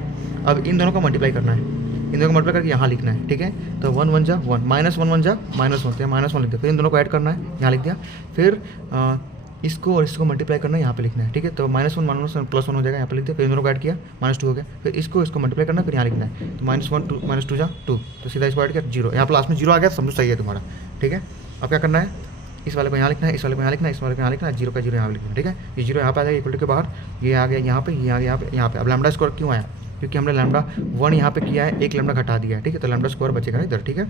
अब इन दोनों को मल्टीप्लाई करना है, इन दोनों को मल्टीप्लाई करके यहाँ लिखना है, ठीक है। तो 1 1 जा 1, -1 1 जा -1, तो -1 लिख दिया। फिर इन दोनों को ऐड करना है, यहाँ लिख दिया। फिर इसको और इसको मल्टीप्लाई करना है, यहाँ पे लिखना है, ठीक है। तो -1 +1 हो जाएगा, यहाँ पे लिख दिया। फिर इन दोनों को ऐड किया, -2 हो गया। फिर इसको मल्टीप्लाई करना है, फिर यहाँ लिखना है, तो -1 2 -2 जा 2, तो सीधा इसको ऐड किया 0, यहाँ लास्ट में 0 आ गया, समझो सही है तुम्हारा, ठीक है। अब क्या करना है, इस वाले को यहाँ लिखना है, इस वाले को यहाँ लिखना है, इस वाले को यहाँ लिखना है, 0 का 0 यहाँ लिखना है, ठीक है। ये 0 यहाँ पे आ जाएगा इक्वल टू के बाहर, ये आ गया यहाँ पे, ये आ गया यहाँ पे, यहाँ पे। अब लैम्डा स्क्वायर क्यों आया, क्योंकि हमने लैम्डा 1 यहाँ पे किया है, एक लैम्डा घटा दिया है, ठीक है। तो लैम्डा स्क्वायर बचेगा इधर, ठीक है।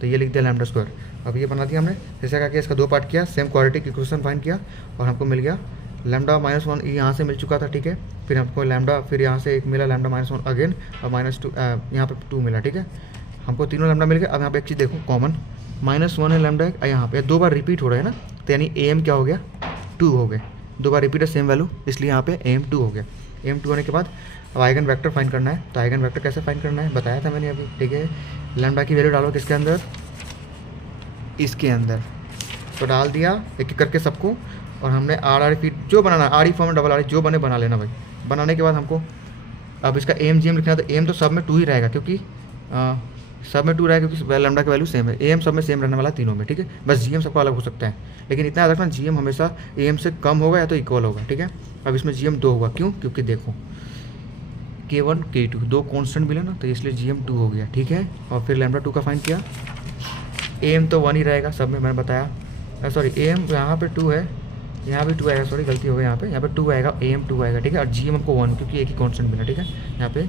तो ये लिख दिया लैम्डा स्क्वायर। अब ये बना दिया हमने, जैसे क्या किया, इसका 2 पार्ट किया, सेम क्वाड्रेटिक इक्वेशन फाइंड किया, और हमको मिल गया लैम्डा -1 यहाँ से मिल चुका था, ठीक है। फिर हमको लैम्डा, फिर यहाँ से एक मिला लैम्डा -1 अगेन, और -2 यहाँ पे 2 मिला, ठीक है। हमको तीनों लैम्डा मिल गया। अब यहाँ पे एक चीज़ देखो कॉमन, -1 है लैम्डा, यहाँ पे 2 बार रिपीट हो रहा है ना, तो यानी AM क्या हो गया, 2 हो गए, 2 बार रिपीट है सेम वैल्यू, इसलिए यहाँ पे AM 2 हो गया। AM 2 होने के बाद अब आइगन वेक्टर फाइंड करना है। तो आइगन वेक्टर कैसे फाइंड करना है बताया था मैंने अभी, ठीक है। लैम्डा की वैल्यू डालो किसके अंदर, इसके अंदर, तो डाल दिया एक एक करके सबको, और हमने RR फीट जो बनाना, RE फॉर्म में डबल RE जो बने बना लेना भाई। बनाने के बाद हमको अब इसका AM GM लिखना है, तो AM तो सब में 2 ही रहेगा, क्योंकि सब में 2 रहेगा, क्योंकि लैम्डा की वैल्यू सेम है। AM सब में सेम रहने वाला तीनों में, ठीक है। बस GM सबका अलग हो सकता है, लेकिन इतना याद रखना GM हमेशा AM से कम होगा या तो इक्वल होगा, ठीक है। अब इसमें GM 2 होगा, क्यों, क्योंकि देखो K1 K2 2 कॉन्स्टेंट मिले ना, तो इसलिए GM 2 हो गया, ठीक है। और फिर लैम्डा 2 का फाइंड किया, AM तो 1 ही रहेगा सब में, मैंने बताया, सॉरी AM यहाँ पे 2 है, यहाँ भी 2 आएगा, सॉरी गलती हो गई, यहाँ पे 2 आएगा, AM 2 आएगा, ठीक है। और GM हमको 1, क्योंकि एक ही कॉन्स्टेंट मिला, ठीक है। यहाँ पे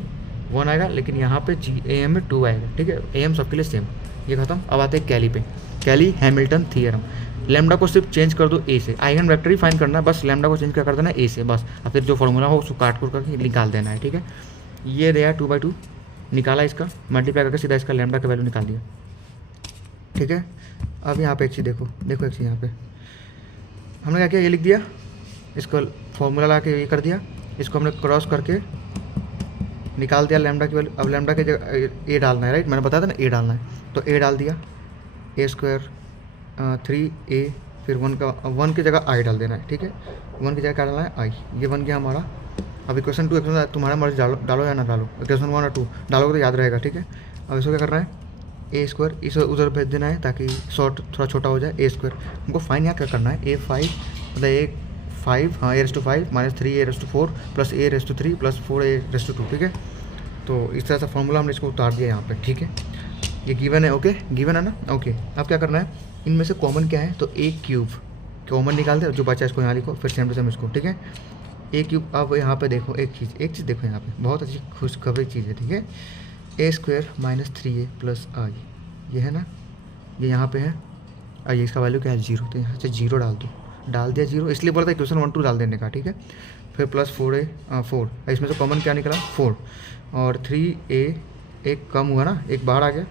1 आएगा, लेकिन यहाँ पे AM में 2 आएगा, ठीक है। AM सबके लिए सेम, ये खत्म। अब आते हैं कैली पे, कैली हैमिल्टन थ्योरम। लैम्डा को सिर्फ चेंज कर दो A से, आइगन वेक्टर ही फाइंड करना है, बस लैम्डा को चेंज कर देना A से बस, और फिर जो फॉर्मूला हो उसको काट करके निकाल देना है, ठीक है। ये दिया 2/2 निकाला, इसका मल्टीप्लाई करके सीधा इसका लैम्डा का वैल्यू निकाल दिया, ठीक है। अब यहाँ पे एक चीज़ देखो एक चीज़ यहाँ पे हमने क्या किया, ये लिख दिया, इसको फॉर्मूला ला के ये कर दिया, इसको हमने क्रॉस करके निकाल दिया लैम्डा की वैल्यू। अब लैम्डा की जगह A डालना है, राइट, मैंने बताया था ना A डालना है, तो A डाल दिया, A² 3A, फिर 1 की जगह I डाल देना है, ठीक है। 1 की जगह क्या डालना है, I, ये बन गया हमारा। अब इक्वेशन 2 इक्वेशन तुम्हारा मर्जी, डालो या ना डालो, इक्वेशन 1 और 2 डालोगे तो याद रहेगा, ठीक है। अब इसको क्या करना है, A² इसे उधर भेज देना है ताकि शॉर्ट थोड़ा छोटा हो जाए, A² हमको फाइन यहाँ क्या करना है, A5 मतलब A5, हाँ A⁵ -3A⁴ plus A⁵ plus 4A⁵, ठीक है। तो इस तरह से फॉर्मूला हमने इसको उतार दिया यहाँ पे, ठीक है। ये गिवन है, ओके गिवन है ना, ओके। अब क्या करना है, इनमें से कॉमन क्या है, तो ए क्यूब कॉमन निकाल दे, जो बचा इसको यहाँ लिखो, फिर सेम टू सेम इसको, ठीक है। ए क्यूब, अब यहाँ पे देखो एक चीज़ देखो यहाँ पे, बहुत अच्छी खुशखबरी चीज़ है, ठीक है। ए स्क्वायर माइनस 3a प्लस आई, ये है ना, ये यहाँ पे है, आइए इसका वैल्यू क्या है 0, तो यहाँ से 0 डाल दिया 0, इसलिए बोला था इक्वेशन 1 2 डाल देने का, ठीक है। फिर प्लस 4 इसमें से कॉमन क्या निकला 4, और 3a एक कम हुआ ना, एक बाहर आ गया,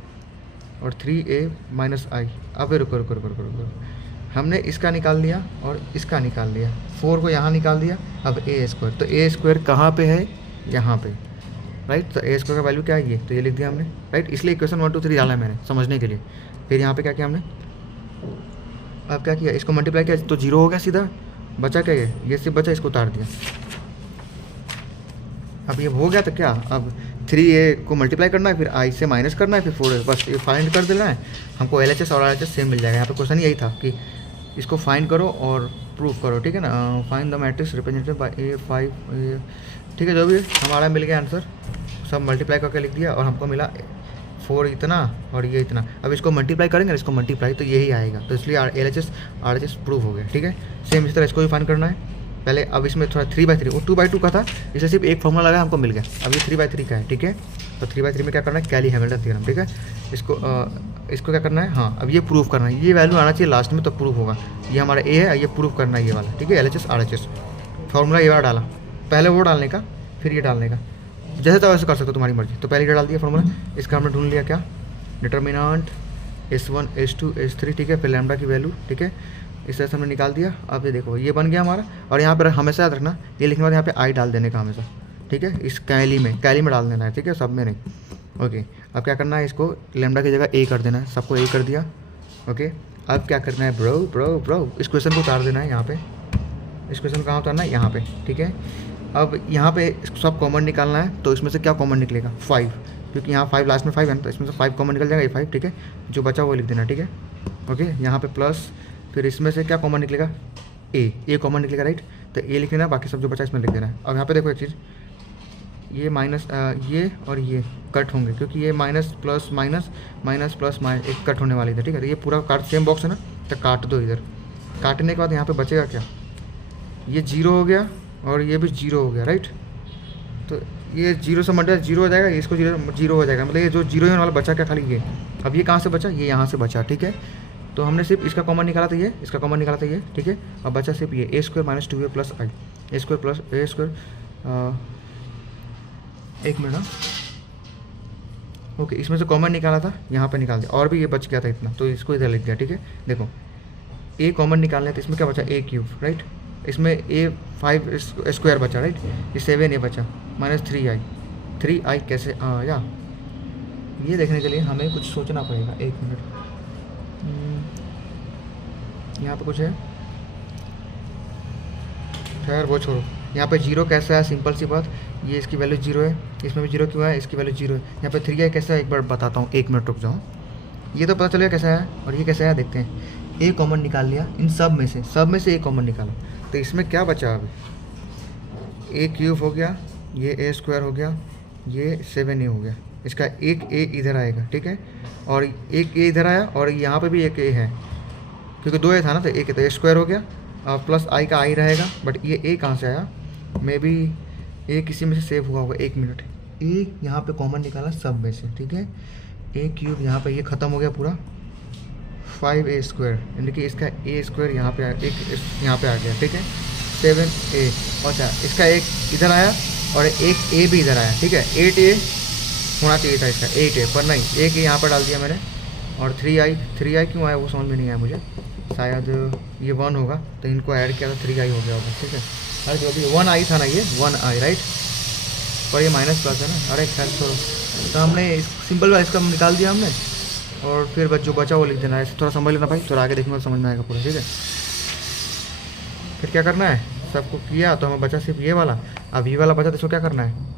और 3a माइनस आई। अब रुको, हमने इसका निकाल लिया और इसका निकाल लिया, 4 को यहाँ निकाल दिया। अब ए स्क्वायर, तो ए स्क्वायर कहाँ पे है, यहाँ पे, राइट। तो ए स्क्वायर का वैल्यू क्या है, ये, तो ये लिख दिया हमने, राइट। इसलिए इक्वेशन 1 2 3 डाला है मैंने समझने के लिए। फिर यहाँ पे क्या किया हमने, अब क्या किया, इसको मल्टीप्लाई किया तो 0 हो गया सीधा, बचा क्या, ये सिर्फ बचा, इसको उतार दिया। अब ये हो गया तो क्या, अब 3a को मल्टीप्लाई करना है, फिर i से माइनस करना है, फिर 4a, बस ये फाइंड कर देना है हमको। LHS और RHS सेम मिल जाएगा। यहाँ पे क्वेश्चन यही था कि इसको फाइंड करो और प्रूफ करो, ठीक है ना। Find the matrix represented by A5, ठीक है, जो भी हमारा मिल गया आंसर, सब मल्टीप्लाई करके लिख दिया और हमको मिला 4 इतना और ये इतना। अब इसको मल्टीप्लाई करेंगे ना, इसको मल्टीप्लाई तो यही आएगा, तो इसलिए LHS RHS प्रूफ हो गया, ठीक है। सेम इस तरह इसको भी फाइंड करना है पहले। अब इसमें थोड़ा 3/3, वो 2/2 का था, इसलिए सिर्फ एक फॉर्मूला लगा हमको मिल गया। अब ये 3/3 का है, ठीक है। तो 3/3 में क्या करना है, कैली हैमिल्टन थ्योरम, ठीक है। इसको क्या करना है, हाँ अब ये प्रूफ करना है, ये वैल्यू आना चाहिए लास्ट में तो प्रूफ होगा। ये हमारा ए है, ये प्रूफ करना है ये वाला, ठीक है। LHS RHS फॉर्मूला ये वाला डाला, पहले वो डालने का फिर ये डालने का, जैसे तो वैसे कर सकते हो, तुम्हारी मर्जी। तो पहले ये डाल दिया फॉर्मूला, इसका हमने ढूंढ लिया क्या, डिटर्मिनेंट S1 S2 S3, ठीक है। फिर लैम्डा की वैल्यू, ठीक है, इस तरह से हमने निकाल दिया। अब ये देखो ये बन गया हमारा, और यहाँ पर हमेशा याद रखना, ये लिखने के बाद यहाँ पे आई डाल देने का हमेशा, ठीक है। इस कैली में डाल देना है, ठीक है, सब में नहीं, ओके। अब क्या करना है, इसको लैम्डा की जगह ए कर देना है, सबको ए कर दिया, ओके। अब क्या करना है ब्रो, इस क्वेश्चन को उतार देना है यहाँ पे, इस क्वेश्चन को कहाँ उतारना है, यहाँ पे, ठीक है। अब यहाँ पे सब कॉमन निकालना है, तो इसमें से क्या कॉमन निकलेगा 5, क्योंकि यहाँ 5 लास्ट में 5 है, तो इसमें से 5 कॉमन निकल जाएगा, ये 5, ठीक है। जो बचा वो लिख देना, ठीक है, ओके। यहाँ पे प्लस, फिर इसमें से क्या कॉमन निकलेगा, ए कॉमन निकलेगा, राइट। तो ए लिख देना, बाकी सब जो बचा इसमें लिख देना है। अब यहाँ पे देखो एक चीज़, ये माइनस ये और ये कट होंगे, क्योंकि ये माइनस प्लस माइनस एक कट होने वाली थी, ठीक है। तो ये पूरा काट, सेम बॉक्स है ना, तो काट दो इधर। काटने के बाद यहाँ पे बचेगा क्या, ये 0 हो गया और ये भी 0 हो गया, राइट। तो ये 0 से मल्टीप्लाई 0 हो जाएगा, इसको 0 हो जाएगा, मतलब ये जो 0 होने वाला बचा क्या, खाली ये। अब ये कहाँ से बचा, ये यहाँ से बचा, ठीक है। तो हमने सिर्फ इसका कॉमन निकाला था, ये इसका कॉमन निकाला था, ये, ठीक है। अब बचा सिर्फ ये A² माइनस 2a प्लस आई, A² प्लस A², एक मिनट, ओके। इसमें से कॉमन निकाला था, यहाँ पे निकाल दिया, और भी ये बच गया था इतना, तो इसको इधर लिख दिया, ठीक है। देखो A कॉमन निकालना है, तो इसमें क्या बचा A³, राइट। इसमें A5 स्क्वायर बचा, राइट। ये 7a बचा माइनस 3i कैसे आया, ये देखने के लिए हमें कुछ सोचना पड़ेगा। एक मिनट, यहाँ पे कुछ है, खैर वो छोड़ो। यहाँ पे 0 कैसा है, सिंपल सी बात, ये इसकी वैल्यू 0 है, इसमें भी 0 क्यों है, इसकी वैल्यू 0 है। यहाँ पे 3i कैसा है, एक बार बताता हूँ, एक मिनट रुक जाओ। ये तो पता चलेगा कैसा है, और ये कैसा है देखते हैं। ए कॉमन निकाल लिया, इन सब में से ए कॉमन निकालो, तो इसमें क्या बचा, अभी A³ हो गया, ये A² हो गया, ये 7a हो गया, इसका एक a इधर आएगा, ठीक है। और एक a इधर आया, और यहाँ पे भी एक a है, क्योंकि 2a था ना, तो एक तो A² हो गया, और प्लस i का i रहेगा। बट ये a कहाँ से आया, मे बी a किसी में से सेव हुआ होगा, एक मिनट। a यहाँ पे कॉमन निकाला सब में से, ठीक है। A³ यहाँ पे ये ख़त्म हो गया पूरा, 5a², यानी कि इसका A² यहाँ पे यहाँ पे आ गया, ठीक है। 7a, अच्छा इसका एक इधर आया और एक a भी इधर आया, ठीक है। 8a होना चाहिए था इसका, 8a, पर नहीं, एक यहाँ पर डाल दिया मैंने। और 3i क्यों आया वो समझ में नहीं आया मुझे, शायद ये 1 होगा, तो इनको ऐड किया तो 3i हो गया होगा, ठीक है। अरे जो भी 1i था ना, ये 1i, राइट, पर ये माइनस प्लस है ना, अरे खैर छोड़ो। तो हमने सिंपल इसका निकाल दिया हमने, और फिर जो बचा वो लिख देना है। थोड़ा समझ लेना भाई, थोड़ा आगे देखने में समझ में आएगा पूरा, ठीक है। फिर क्या करना है, सबको किया तो हमें बचा सिर्फ ये वाला। अब ये वाला बचा तो इसको क्या करना है,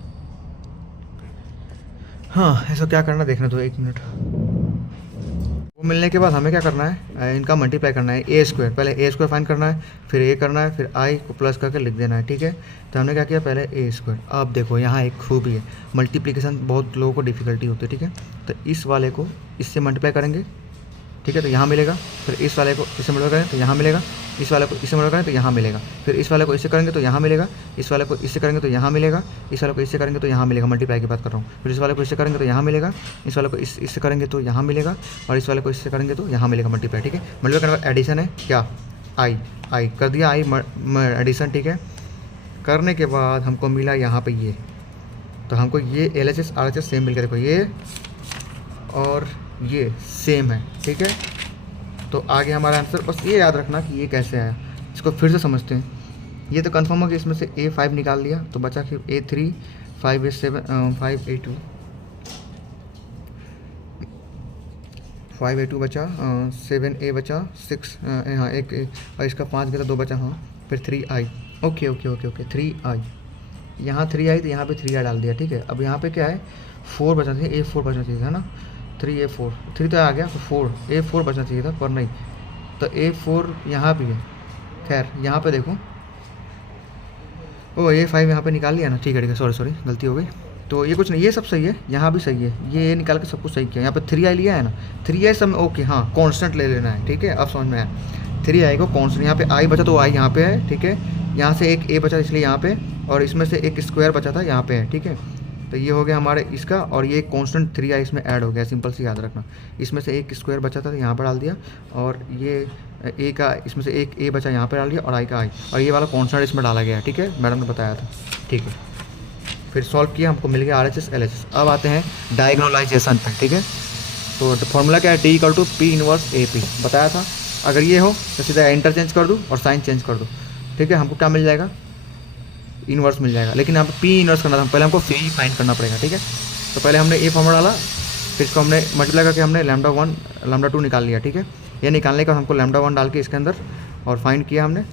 हाँ ऐसा क्या करना देखना, तो एक मिनट, वो मिलने के बाद हमें क्या करना है, इनका मल्टीप्लाई करना है ए स्क्वायर, पहले ए स्क्वायर फाइंड करना है, फिर ए करना है, फिर आई को प्लस करके लिख देना है, ठीक है। तो हमने क्या किया, पहले ए स्क्वायर। अब देखो यहाँ एक खूबी है, मल्टीप्लिकेशन बहुत लोगों को डिफिकल्टी होती है, ठीक है। तो इस वाले को इससे मल्टीप्लाई करेंगे, ठीक है, तो यहाँ मिलेगा। फिर इस वाले को इससे मल्टीप्लाई करें तो यहाँ मिलेगा, इस वाले को इससे मल्टीप्लाई करें तो यहाँ मिलेगा, फिर इस वाले को इससे करेंगे तो यहाँ मिलेगा, इस वाले को इससे करेंगे तो यहाँ मिलेगा, इस वाले को इससे करेंगे तो यहाँ मिलेगा, मल्टीप्लाई की बात कर रहा हूँ। फिर इस वाले को इससे करेंगे तो यहाँ मिलेगा, इस वाले को इससे करेंगे तो यहाँ मिलेगा, और इस वाले को इससे करेंगे तो यहाँ मिलेगा, मल्टीप्लाई, ठीक है। मल्टीप्लाई करने के बाद एडिशन है क्या, आई कर दिया, आई एडिशन, ठीक है। करने के बाद हमको मिला यहाँ पे ये, तो हमको ये LHS RHS सेम मिल गया, देखो ये और ये सेम है, ठीक है। तो आगे हमारा आंसर, बस ये याद रखना कि ये कैसे आया, इसको फिर से समझते हैं। ये तो कंफर्म हो कि इसमें से A5 निकाल लिया, तो बचा कि A3, 5A7, 5A2, 5A2 बचा, 7A बचा, 6 हाँ एक और इसका 5 गया, 2 बचा, हाँ। फिर 3I, ओके 3I, यहाँ 3I तो यहाँ पे 3I डाल दिया, ठीक है। अब यहाँ पे क्या है, 4 बचा चाहिए, A4 बचना चाहिए था ना, 3A4, 3 तो आ गया, तो 4A4 बचना चाहिए था, पर नहीं, तो A4 यहाँ भी है। खैर यहाँ पे देखो, ओ A5 यहाँ पे निकाल लिया ना, ठीक है, सॉरी गलती हो गई। तो ये कुछ नहीं, ये सब सही है, यहाँ भी सही है, ये निकाल के सब कुछ सही किया। यहाँ पे 3I लिया है ना, 3I सब ओके, हाँ कांस्टेंट ले लेना है, ठीक है। अब समझ में आया, 3I को कांस्टेंट, यहाँ पे I बचा तो I यहाँ पे है, ठीक है। यहाँ से एक A बचा इसलिए यहाँ पे, और इसमें से एक स्क्वायर बचा था यहाँ पे है, ठीक है। तो ये हो गया हमारे इसका, और ये कांस्टेंट 3I इसमें ऐड हो गया, सिंपल से याद रखना। इसमें से एक स्क्वायर बचा था तो यहाँ पर डाल दिया, और ये A का, इसमें से एक A बचा यहाँ पर डाल दिया, और I का I, और ये वाला कांस्टेंट इसमें डाला गया है, ठीक है, मैडम ने बताया था, ठीक है। फिर सॉल्व किया, हमको मिल गया RHS LHS। अब आते हैं डायगोनलाइजेशन पे, ठीक है। तो फॉर्मूला क्या है, T = P इनवर्स AP, बताया था। अगर ये हो तो सीधा इंटरचेंज कर दूँ और साइन चेंज कर दूँ, ठीक है। हमको क्या मिल जाएगा, इन्वर्स मिल जाएगा, लेकिन यहाँ पे P इन्वर्स करना था, पहले हमको P फाइंड करना पड़ेगा, ठीक है। तो पहले हमने A फॉर्मूला डाला, फिर इसको हमने मल्टीप्लाई करके हमने λ1 λ2 निकाल लिया, ठीक है। ये निकालने का हमको λ1 डाल के इसके अंदर और फाइंड किया हमने,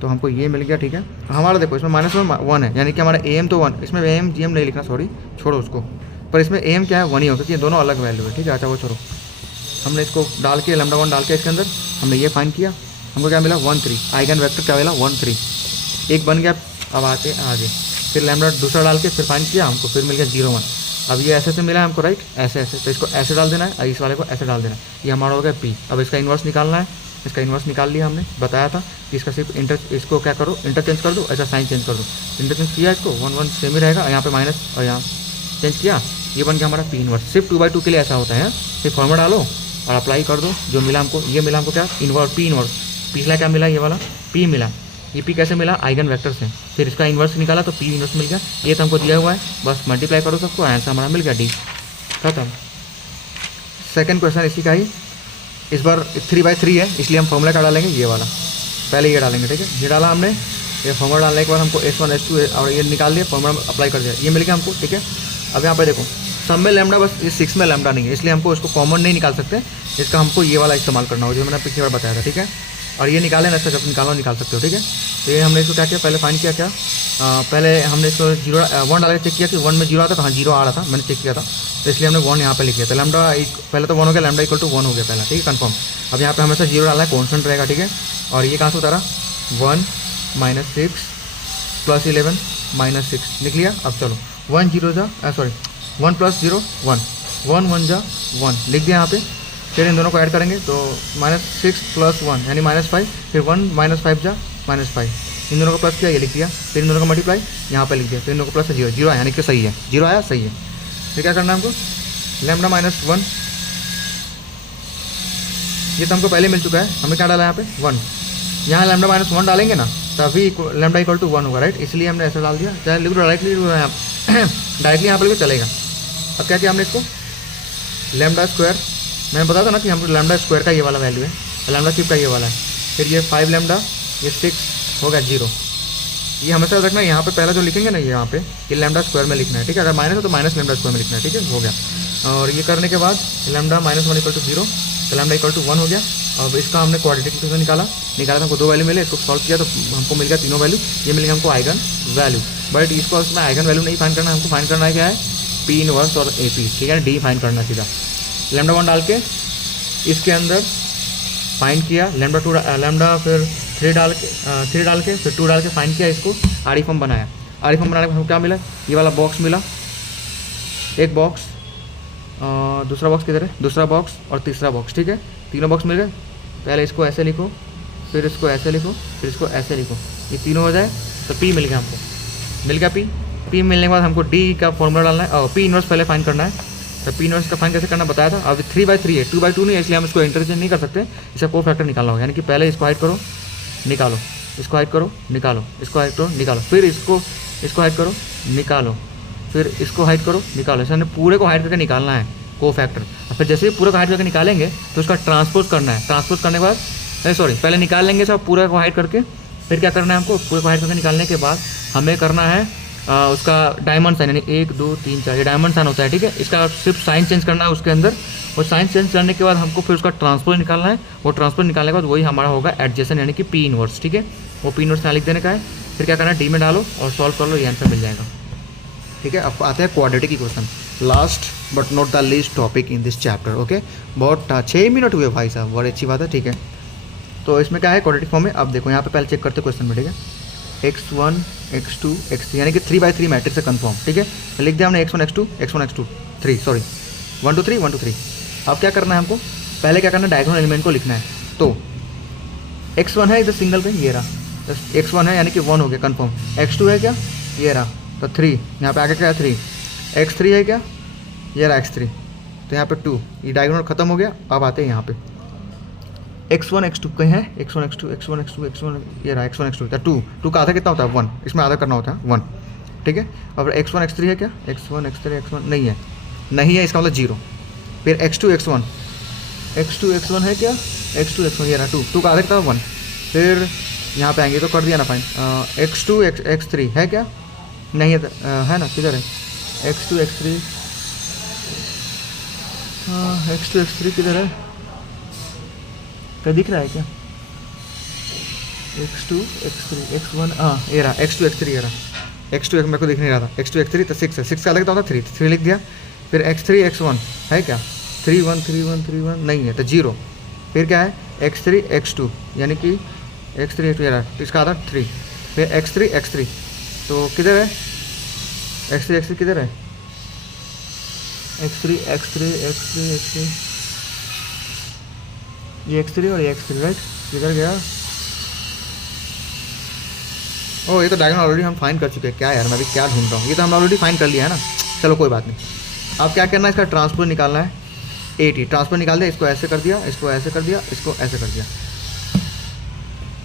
तो हमको ये मिल गया, ठीक है। हमारा देखो इसमें -1 है, यानी कि हमारा AM तो 1, इसमें AM GM नहीं लिखना, सॉरी छोड़ो उसको, पर इसमें AM क्या है 1 ही हो, क्योंकि ये दोनों अलग वैल्यू है, ठीक है। अच्छा वो छोड़ो, हमने इसको डाल के λ1 डाल के इसके अंदर हमने ये फाइंड किया, हमको क्या मिला 1 3, आइगन वेक्टर क्या मिला 1 3, एक बन गया। अब आते आगे, फिर लैम्डा दूसरा डाल के फिर फाइंड किया, हमको फिर मिल गया 0 1। अब ये ऐसे मिला है हमको, राइट, ऐसे, तो इसको ऐसे डाल देना है, इस वाले को ऐसे डाल देना है, ये हमारा हो गया P। अब इसका इन्वर्स निकालना है, इसका इन्वर्स निकाल लिया हमने, बताया था कि इसका सिर्फ इसको क्या करो, इंटरचेंज कर दो, ऐसा साइन चेंज कर दो, इंटरचेंज किया इसको, 1 1 सेम ही रहेगा, यहाँ पे माइनस और यहाँ चेंज किया, ये बन गया हमारा P इन्वर्स। सिर्फ 2/2 के लिए ऐसा होता है, सिर्फ फॉर्मूला डालो और अप्लाई कर दो, जो मिला हमको, ये मिला हमको क्या, इन्वर्स, P इन्वर्स। पिछला क्या मिला, ये वाला P मिला, ये P कैसे मिला, आइगन वेक्टर से, फिर इसका इन्वर्स निकाला तो P इन्वर्स मिल गया। ये तो हमको दिया हुआ है, बस मल्टीप्लाई करो सबको, आंसर हमारा मिल गया D, खत्म। सेकंड क्वेश्चन इसी का ही, इस बार 3/3 है, इसलिए हम फॉर्मूला का डालेंगे ये वाला, पहले ये डालेंगे, ठीक है। ये डाला हमने, ये फॉर्मूला डालने के बाद हमको S1 S2 और ये निकाल दिया, फॉर्मूला अप्लाई कर दिया, ये मिल गया हमको, ठीक है। अब यहाँ पे देखो सब में लैम्डा, बस ये 6 में लैम्डा नहीं है, इसलिए हमको इसको कॉमन नहीं निकाल सकते, इसका हमको ये वाला इस्तेमाल करना होगा, जो मैंने पिछली बार बताया था, ठीक है। और ये निकाले ना, इसका जब निकाल सकते हो, ठीक है। तो ये हमने इसको क्या किया, पहले फाइंड किया क्या, पहले हमने इसको 1 डाल के चेक किया कि 1 में 0 आता था, हाँ 0 आ रहा था, मैंने चेक किया था, तो इसलिए हमने 1 यहाँ पे लिख दिया। तो लैम्डा पहले तो 1 हो गया, लैम्डा = 1 हो गया पहला, ठीक है, कंफर्म। अब यहाँ पे हमेशा 0 डालना है, कॉन्स्टेंट रहेगा, ठीक है। और ये कहाँ से उतारा, 1 -6 + 11 -6 लिख लिया। अब चलो 1 0 जा, सॉरी 1 + 0 1, 1 1 जा 1 लिख दिया यहाँ पे। फिर इन दोनों को ऐड करेंगे तो -6 + 1 यानी -5, फिर 1 -5 जा -5, इन दोनों को प्लस किया, ये लिख दिया, फिर इन दोनों का मल्टीप्लाई यहाँ पे लिख दिया, फिर इन दोनों को प्लस 0 0 आया, यानी कि सही है, 0 आया, सही है। फिर क्या करना है हमको, लैम्डा -1, ये तो हमको पहले मिल चुका है, हमें क्या डाला यहाँ पे 1, यहाँ लैम्डा -1 डालेंगे ना तभी लैम्डा = 1 होगा, राइट, इसलिए हमने ऐसा डाल दिया, चाहे लिख दो डायरेक्टली डायरेक्टली यहाँ पर भी चलेगा। अब क्या किया हमने इसको, लैम्डा स्क्वायर, मैंने बताया था ना कि हम लैम्डा स्क्वायर का ये वाला वैल्यू है, लैम्डा क्यूब का ये वाला है, फिर ये 5 लैम्डा, ये 6 हो गया 0। ये हमेशा रखना है, यहाँ पे पहला जो लिखेंगे ना, ये यहाँ पे ये लैम्डा स्क्वायर में लिखना है, ठीक है। अगर माइनस हो तो माइनस लैम्डा स्क्वायर में लिखना है, ठीक है, हो गया। और ये करने के बाद लैम्डा -1 = 0, तो लैम्डा = 1 हो गया। अब इसका हमने क्वाड्रेटिक इक्वेशन निकाला तो हमको 2 वैल्यू मिले, इसको सॉल्व किया तो हमको मिल गया तीनों वैल्यू, ये मिल गया हमको आइगन वैल्यू। बट इसको उसमें आइगन वैल्यू नहीं फाइंड करना है, हमको फाइंड करना है क्या है, P इनवर्स और AP, ठीक है, D फाइंड करना सीधा। लैम्डा 1 डाल के इसके अंदर फाइंड किया लैम्डा फिर 3 डाल के फिर 2 डाल के फाइंड किया, इसको आर फॉर्म बनाया। आर फॉर्म बनाने के हमको क्या मिला, ये वाला बॉक्स मिला, एक बॉक्स, दूसरा बॉक्स किधर है, दूसरा बॉक्स और तीसरा बॉक्स, ठीक है, तीनों बॉक्स मिल गए। पहले इसको ऐसे लिखो, फिर इसको ऐसे लिखो, फिर इसको ऐसे लिखो, ये तीनों हो जाए तो पी मिल गया हमको, मिल गया पी मिलने के बाद हमको डी का फॉर्मूला डालना है और पी इनवर्स पहले फाइंड करना है। तो पी इनवर्स का फाइंड कैसे करना बताया था। अब 3/3 है, 2/2 नहीं है, इसलिए हम इसको इंटरचेंज नहीं कर सकते, इसका को फैक्टर निकालना होगा। यानी कि पहले इसको हाइड करो निकालो, इसको हाइड करो निकालो, इसको हाइड करो निकालो, फिर इसको हाइड करो निकालो, फिर इसको हाइड करो निकालो। ऐसे हमने पूरे को हाइड करके निकालना है को फैक्टर। और फिर जैसे ही पूरे को हाइड करके निकालेंगे तो उसका ट्रांसपोज करना है। ट्रांसपोज करने के बाद पहले निकाल लेंगे सब पूरे को हाइड करके, फिर क्या करना है हमको, पूरे को हाइड करके निकालने के बाद हमें करना है उसका डायमंड साइन, यानी 1 2 3 4 ये डायमंड साइन होता है, ठीक है। इसका सिर्फ साइन चेंज करना है उसके अंदर, और साइन चेंज करने के बाद हमको फिर उसका ट्रांसपोज निकालना है। वो ट्रांसपोज निकालने के बाद वही हमारा होगा एडजेसेंट, यानी कि पी इनवर्स, ठीक है। वो पी इनवर्स यहाँ लिख देने का है, फिर क्या करना है डी में डालो और सॉल्व कर लो, ये आंसर मिल जाएगा, ठीक है। अब आते हैं quadratic equation, last but not the least topic in this chapter, okay. बहुत 6 मिनट हुए भाई साहब, बड़ी अच्छी बात है, ठीक है। तो इसमें क्या है क्वाड्रेटिक फॉर्म में, अब देखो यहाँ पे पहले चेक करते क्वेश्चन में, ठीक है। x1 x2 x3 यानी कि 3/3 मैट्रिक्स है कन्फर्म, ठीक है। तो लिख दिया हमने x1 x2 3 सॉरी 1 2 3 1 2 3। अब क्या करना है हमको, पहले क्या करना है डायगोनल एलिमेंट को लिखना है। तो x1 है इधर सिंगल पे, ये रहा, तो x1 है यानी कि 1 हो गया कन्फर्म। x2 है क्या, ये रहा, तो 3, यहाँ पे आगे क्या है 3। x3 है क्या, ये रहा x3, तो यहाँ पे 2, ये डायगोनल खत्म हो गया। अब आते हैं यहाँ पे x1 x2 कहीं है, x1 x2 ये रहा x1 x2 क्या 2 का आधा कितना होता है 1, इसमें आधा करना होता है 1, ठीक है। और x1 x3 है क्या, x1 x3 नहीं है इसका मतलब 0। फिर x2 x1 है क्या, x2 x1 ये रहा 2 का आधा कितना 1। फिर यहाँ पे आएंगे तो कर दिया ना फाइन, x2 x3 है क्या, नहीं है, है ना, किधर है x2 x3 किधर है, क्या दिख रहा है क्या, x2 x3 x1 ये रहा x2 x3 ये रहा x2 मेरे को दिख नहीं रहा था, x2 x3 तो 6 है, 6 का अलग था 3 लिख दिया। फिर x3 x1 है क्या, 3 1 नहीं है तो 0। फिर क्या है x3 x2 यानी कि x3 x2 ये रहा, तो इसका आधा 3। फिर x3 तो किधर है x3 किधर है, x3 ये x3 और ये x3 राइट, किधर गया, ओ ये तो डायगोनल ऑलरेडी हम फाइंड कर चुके हैं। क्या यार मैं भी क्या ढूंढ रहा हूँ, ये तो हमने ऑलरेडी फाइंड कर लिया है ना, चलो कोई बात नहीं। अब क्या करना है, इसका ट्रांसपोज निकालना है, 80 ट्रांसपोज निकाल दिया, इसको ऐसे कर दिया, इसको ऐसे कर दिया, इसको ऐसे कर दिया।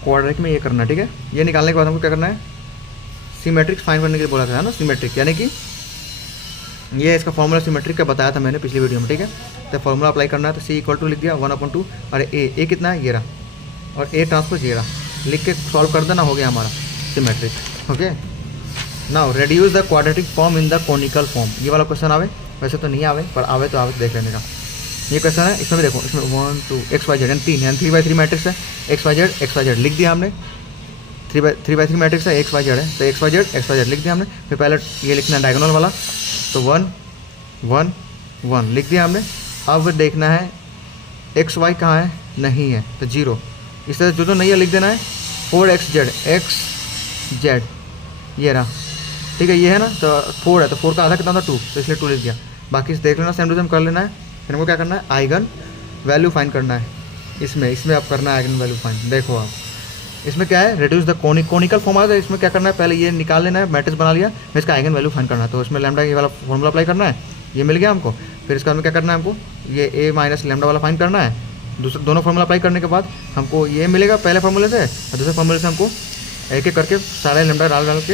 क्वाड्रेटिक में ये करना है, ठीक है। ये निकालने के बाद हमको क्या करना है, सिमेट्रिक फाइंड करने के लिए बोला था ना, सिमेट्रिक यानी कि ये इसका फॉर्मूला सिमेट्रिक का बताया था मैंने पिछली वीडियो में, ठीक है। तो फॉर्मूला अप्लाई करना है, तो C = लिख दिया 1/2 और ए कितना है ये रहा, और ए ट्रांसपोज ये रहा, लिख के सॉल्व कर देना, हो गया हमारा symmetric, okay. Now reduce the quadratic form in the conical form, ये वाला क्वेश्चन आवे, वैसे तो नहीं आवे पर आवे तो आवे देख लेने का। ये क्वेश्चन है, इसमें भी देखो, इसमें 1 2 XYZ यानी 3 यानी 3/3 मैट्रिक्स है, XYZ लिख दिया हमने, 3/3 मैट्रिक्स है, XYZ है तो XYZ लिख दिया हमने। फिर पहले ये लिखना है डायगोनल वाला, तो 1 1 1 लिख दिया हमने। अब देखना है XY कहाँ है, नहीं है तो 0, इस तरह जो नहीं है लिख देना है। 4XZ ये रहा, ठीक है, ये है ना, तो 4 है तो 4 का आधा कितना था 2, तो इसलिए 2 लिख दिया। बाकी देख लेना, सेम टू सेम कर लेना है। फिर हमको क्या करना है, आइगन वैल्यू फाइंड करना है, इसमें आप करना है आइगन वैल्यू फाइंड। देखो आप इसमें क्या है, रिड्यूस द कोनिकल फॉर्म आता है, इसमें क्या करना है, पहले ये निकाल लेना है, मैट्रिक्स बना लिया, फिर इसका आइगन वैल्यू फाइंड करना है। तो इसमें लैम्डा ये वाला फॉर्मूला अप्लाई करना है, ये मिल गया हमको। फिर इसका में क्या करना है, हमको ये a - लैम्डा वाला फाइंड करना है। दोनों फार्मूला अप्लाई करने के बाद हमको ये मिलेगा पहले फार्मूले से, और दूसरे फार्मूले से हमको एक एक करके सारे लैम्डा डाल के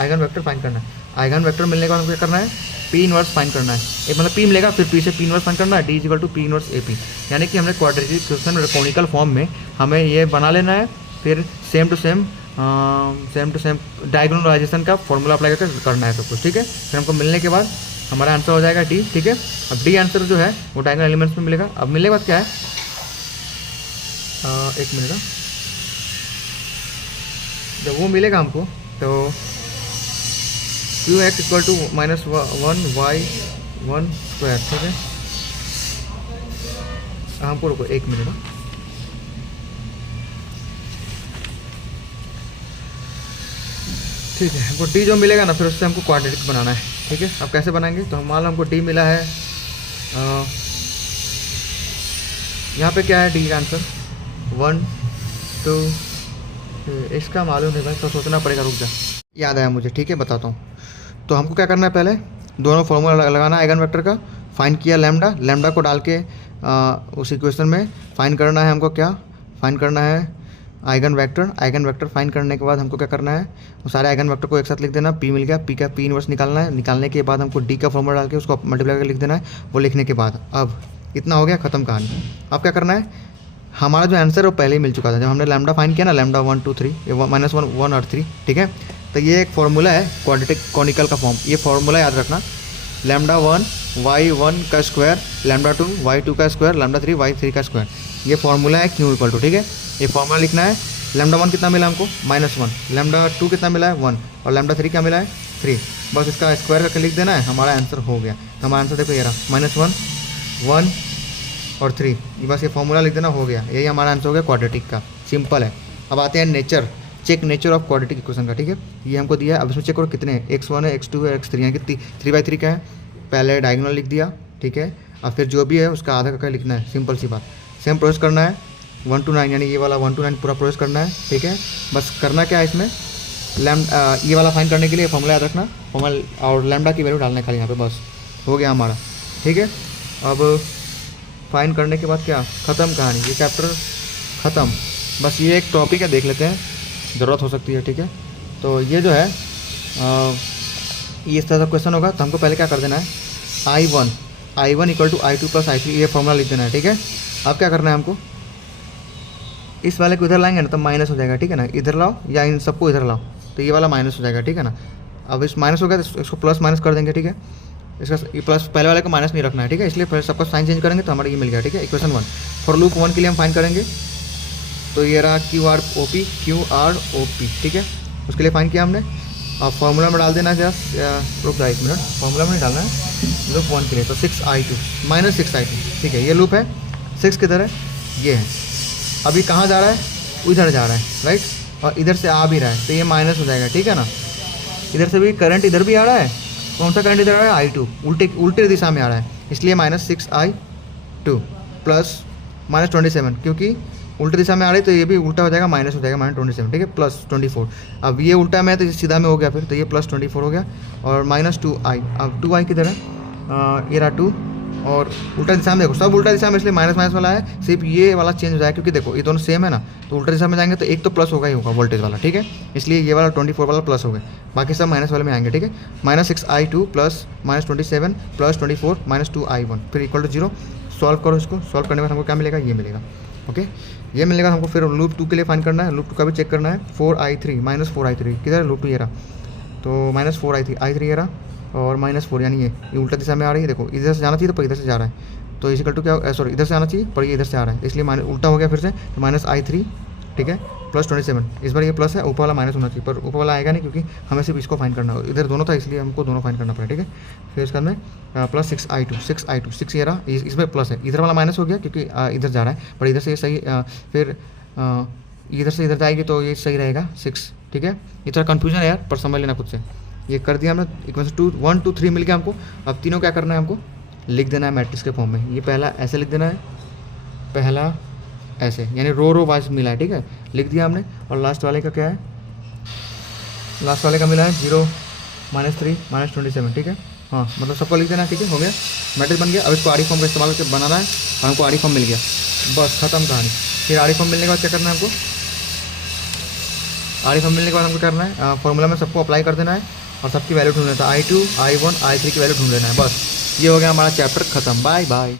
आइगन वेक्टर फाइंड करना है। आइगन वेक्टर मिलने के बाद हमको क्या करना है, पी इनवर्स फाइंड करना है। एक मतलब पी मिलेगा, फिर पी से पी इनवर्स फाइंड करना है, D = P इनवर्स AP। यानी कि हमने क्वाड्रेटिक इक्वेशन कोनिकल फॉर्म में हमें ये बना लेना है, फिर सेम टू सेम डायगोनलाइजेशन का फॉर्मूला अप्लाई करके करना है सब कुछ, ठीक है। फिर हमको मिलने के बाद हमारा आंसर हो जाएगा D, ठीक है। अब D आंसर जो है वो डायगोनल एलिमेंट्स में मिलेगा। अब मिलने के बाद क्या है, एक मिनट, जब वो मिलेगा हमको तो Qx = -1 y 1 स्क्वायर, ठीक है। हमको रुको 1 मिनट। ठीक है, हमको डी जो मिलेगा ना फिर उससे हमको क्वाड्रेटिक बनाना है। ठीक है, अब कैसे बनाएंगे, तो मान लो हमको डी मिला है, यहाँ पे क्या है डी का आंसर 1 2, इसका मालूम नहीं भाई, तो सोचना पड़ेगा, रुक जा, याद आया मुझे। ठीक है, बताता हूँ। तो हमको क्या करना है, पहले दोनों फॉर्मूला लगाना है आइगन वेक्टर का, फाइन किया लैम्डा को डाल के उस इक्वेशन में फाइन करना है हमको, क्या फाइन करना है आइगन वेक्टर फाइन करने के बाद हमको क्या करना है, वो सारे आइगन वेक्टर को एक साथ लिख देना, पी मिल गया, पी का पी इनवर्स निकालना है, निकालने के बाद हमको डी का फॉर्मूला डाल के उसको मल्टीप्लाई करके लिख देना है। वो लिखने के बाद अब इतना हो गया, ख़त्म कहानी। अब क्या करना है, हमारा जो आंसर है वो पहले ही मिल चुका था जब हमने लैम्डा फाइन किया ना, लैम्डा 1 2 3 -1 1 और 3। ठीक है, तो ये एक फॉर्मूला है क्वाड्रेटिक कॉनिकल का फॉर्म, ये फॉर्मूला याद रखना, लैम्डा 1 y1 का स्क्वायर, लैम्डा 2 y2 का स्क्वायर, लैम्डा 3 y3 का स्क्वायर, ये फॉर्मूला है क्यू इक्वल टू। ठीक है, ये फॉर्मूला लिखना है। लैम्डा 1 कितना मिला हमको -1, लैम्डा 2 कितना मिला है 1, और लैम्डा 3 क्या मिला है 3, बस इसका स्क्वायर करके लिख देना है, हमारा आंसर हो गया। तो हमारा आंसर देखो ये रहा -1 1 और 3, ये बस ये फॉर्मूला लिख देना, हो गया, यही हमारा आंसर हो गया क्वाड्रेटिक का, सिंपल है। अब आते हैं nature, check nature of quadratic equation का। ठीक है, ये हमको दिया है, अब इसमें चेक करो कितने हैं, x1 है, x2 है, x3 है, कि 3/3 का है, पहले डायगोनल लिख दिया। ठीक है, अब फिर जो भी है उसका आधा करके लिखना है, सिंपल सी बात। सेम प्रोसेस करना है 1 to 9, यानी ये वाला 1 to 9 पूरा प्रोसेस करना है। ठीक है, बस करना क्या है इसमें, ये वाला फाइन करने के लिए फॉर्मूला याद रखना, फॉर्मूला और लैम्डा की वैल्यू डालना है खाली यहाँ पे, बस हो गया हमारा। ठीक है, अब फाइन करने के बाद क्या, ख़त्म कहानी, ये चैप्टर ख़त्म। बस ये एक टॉपिक है, देख लेते हैं, ज़रूरत हो सकती है। ठीक है, तो ये जो है ये इस तरह का क्वेश्चन होगा, तो हमको पहले क्या कर देना है, I1 equal to I2 plus I3, ये फॉर्मूला लिख देना है। ठीक है, अब क्या करना है हमको, इस वाले को इधर लाएंगे ना तो माइनस हो जाएगा। ठीक है ना, इधर लाओ या इन सबको इधर लाओ तो ये वाला माइनस हो जाएगा। ठीक है ना, अब इस माइनस हो गया तो इसको प्लस माइनस कर देंगे। ठीक है, इसका ये प्लस पहले वाले को माइनस नहीं रखना है। ठीक है, इसलिए पहले सबका साइन चेंज करेंगे तो हमारा ये मिल गया। ठीक है, इक्वेशन 1 फॉर लूप 1 के लिए हम फाइन करेंगे, तो ये रहा QROP। ठीक है, उसके लिए फाइन किया हमने, अब फार्मूला में डाल देना है, जस्ट रुक जाए 1 मिनट, फार्मूला में नहीं डालना है लूप 1 के लिए, तो 6I2 -6I2। ठीक है, ये लूप है, 6 किधर है, ये है, अभी कहाँ जा रहा है, उधर जा रहा है, राइट, और इधर से आ भी रहा है तो ये माइनस हो जाएगा। ठीक है ना, इधर से भी करंट इधर भी आ रहा है, कौन सा करंट इधर आ रहा है, I2, उल्टे दिशा में आ रहा है, इसलिए -6I2 प्लस -27, क्योंकि उल्टे दिशा में आ रही है तो ये भी उल्टा हो जाएगा, माइनस हो जाएगा -27। ठीक है, +24, अब ये उल्टा में है तो ये सीधा में हो गया, फिर तो ये +24 हो गया, और -2I, अब 2I किधर है, ये रहा 2, और उल्टा दिशा में देखो, सब उल्टा दिशा में, इसलिए माइनस वाला है, सिर्फ ये वाला चेंज हो जाएगा, क्योंकि देखो ये दोनों सेम है ना, तो उल्टा दिशा में जाएंगे तो एक तो प्लस होगा ही होगा वोल्टेज वाला। ठीक है, इसलिए ये वाला 24 वाला प्लस हो गया, बाकी सब माइनस वाले में आएंगे। ठीक है, -6I2 प्लस -27 प्लस 24 -2I1, फिर इक्वल टू 0। सॉल्व करो इसको, सॉल्व करने के बाद हमको क्या मिलेगा, ये मिलेगा। ओके, ये मिलेगा हमको। फिर लूप 2 के लिए फाइन करना है, लूप 2 का भी चेक करना है, 4I3 -4I3 किधर है, लूप 2 ये रहा, तो -4I3 ये रहा, और -4, यानी ये उल्टा दिशा में आ रही है, देखो इधर से जाना चाहिए तो पर इधर से जा रहा है, तो इक्वल टू क्या, सॉरी इधर से आना चाहिए पर ये इधर से आ रहा है, इसलिए उल्टा हो गया फिर से, तो -I3। ठीक है, +27, इस बार ये प्लस है, ऊपर वाला माइनस होना चाहिए, पर ऊपर वाला आएगा नहीं क्योंकि हमें सिर्फ इसको फाइन करना है, इधर दोनों था इसलिए हमको दोनों फाइन करना पड़ेगा। ठीक है, फिर इसका में प्लस 6I2 6 ये रहा, इसमें प्लस है, इधर वाला माइनस हो गया क्योंकि इधर जा रहा है, पर इधर से ये सही, फिर इधर से इधर जाएगी तो ये सही रहेगा 6। ठीक है, ये थोड़ा कन्फ्यूजन है यार, पर समझ लेना खुद से। ये कर दिया हमने, इक्वेशन 2 1 2 3 मिल गया हमको। अब तीनों क्या करना है, हमको लिख देना है मैट्रिक्स के फॉर्म में। ये पहला ऐसे लिख देना है, पहला ऐसे, यानी रो वाइज मिला है। ठीक है, लिख दिया हमने, और लास्ट वाले का क्या है, लास्ट वाले का मिला है 0 -3 -27। ठीक है, हाँ मतलब सबको लिख देना है। ठीक है, हो गया, मैट्रिक्स बन गया। अब इसको आरी फॉर्म का इस्तेमाल करके बनाना है, और हमको आरी फॉर्म मिल गया, बस खत्म कहानी। फिर आरी फॉर्म मिलने के बाद क्या करना है हमको, आरी फॉर्म मिलने के बाद हमको करना है फॉर्मूला में सबको अप्लाई कर देना है, और सबकी वैल्यू ढूंढ लेना है, I2 I1 I3 की वैल्यू ढूंढ लेना है, बस ये हो गया हमारा चैप्टर खत्म। Bye bye.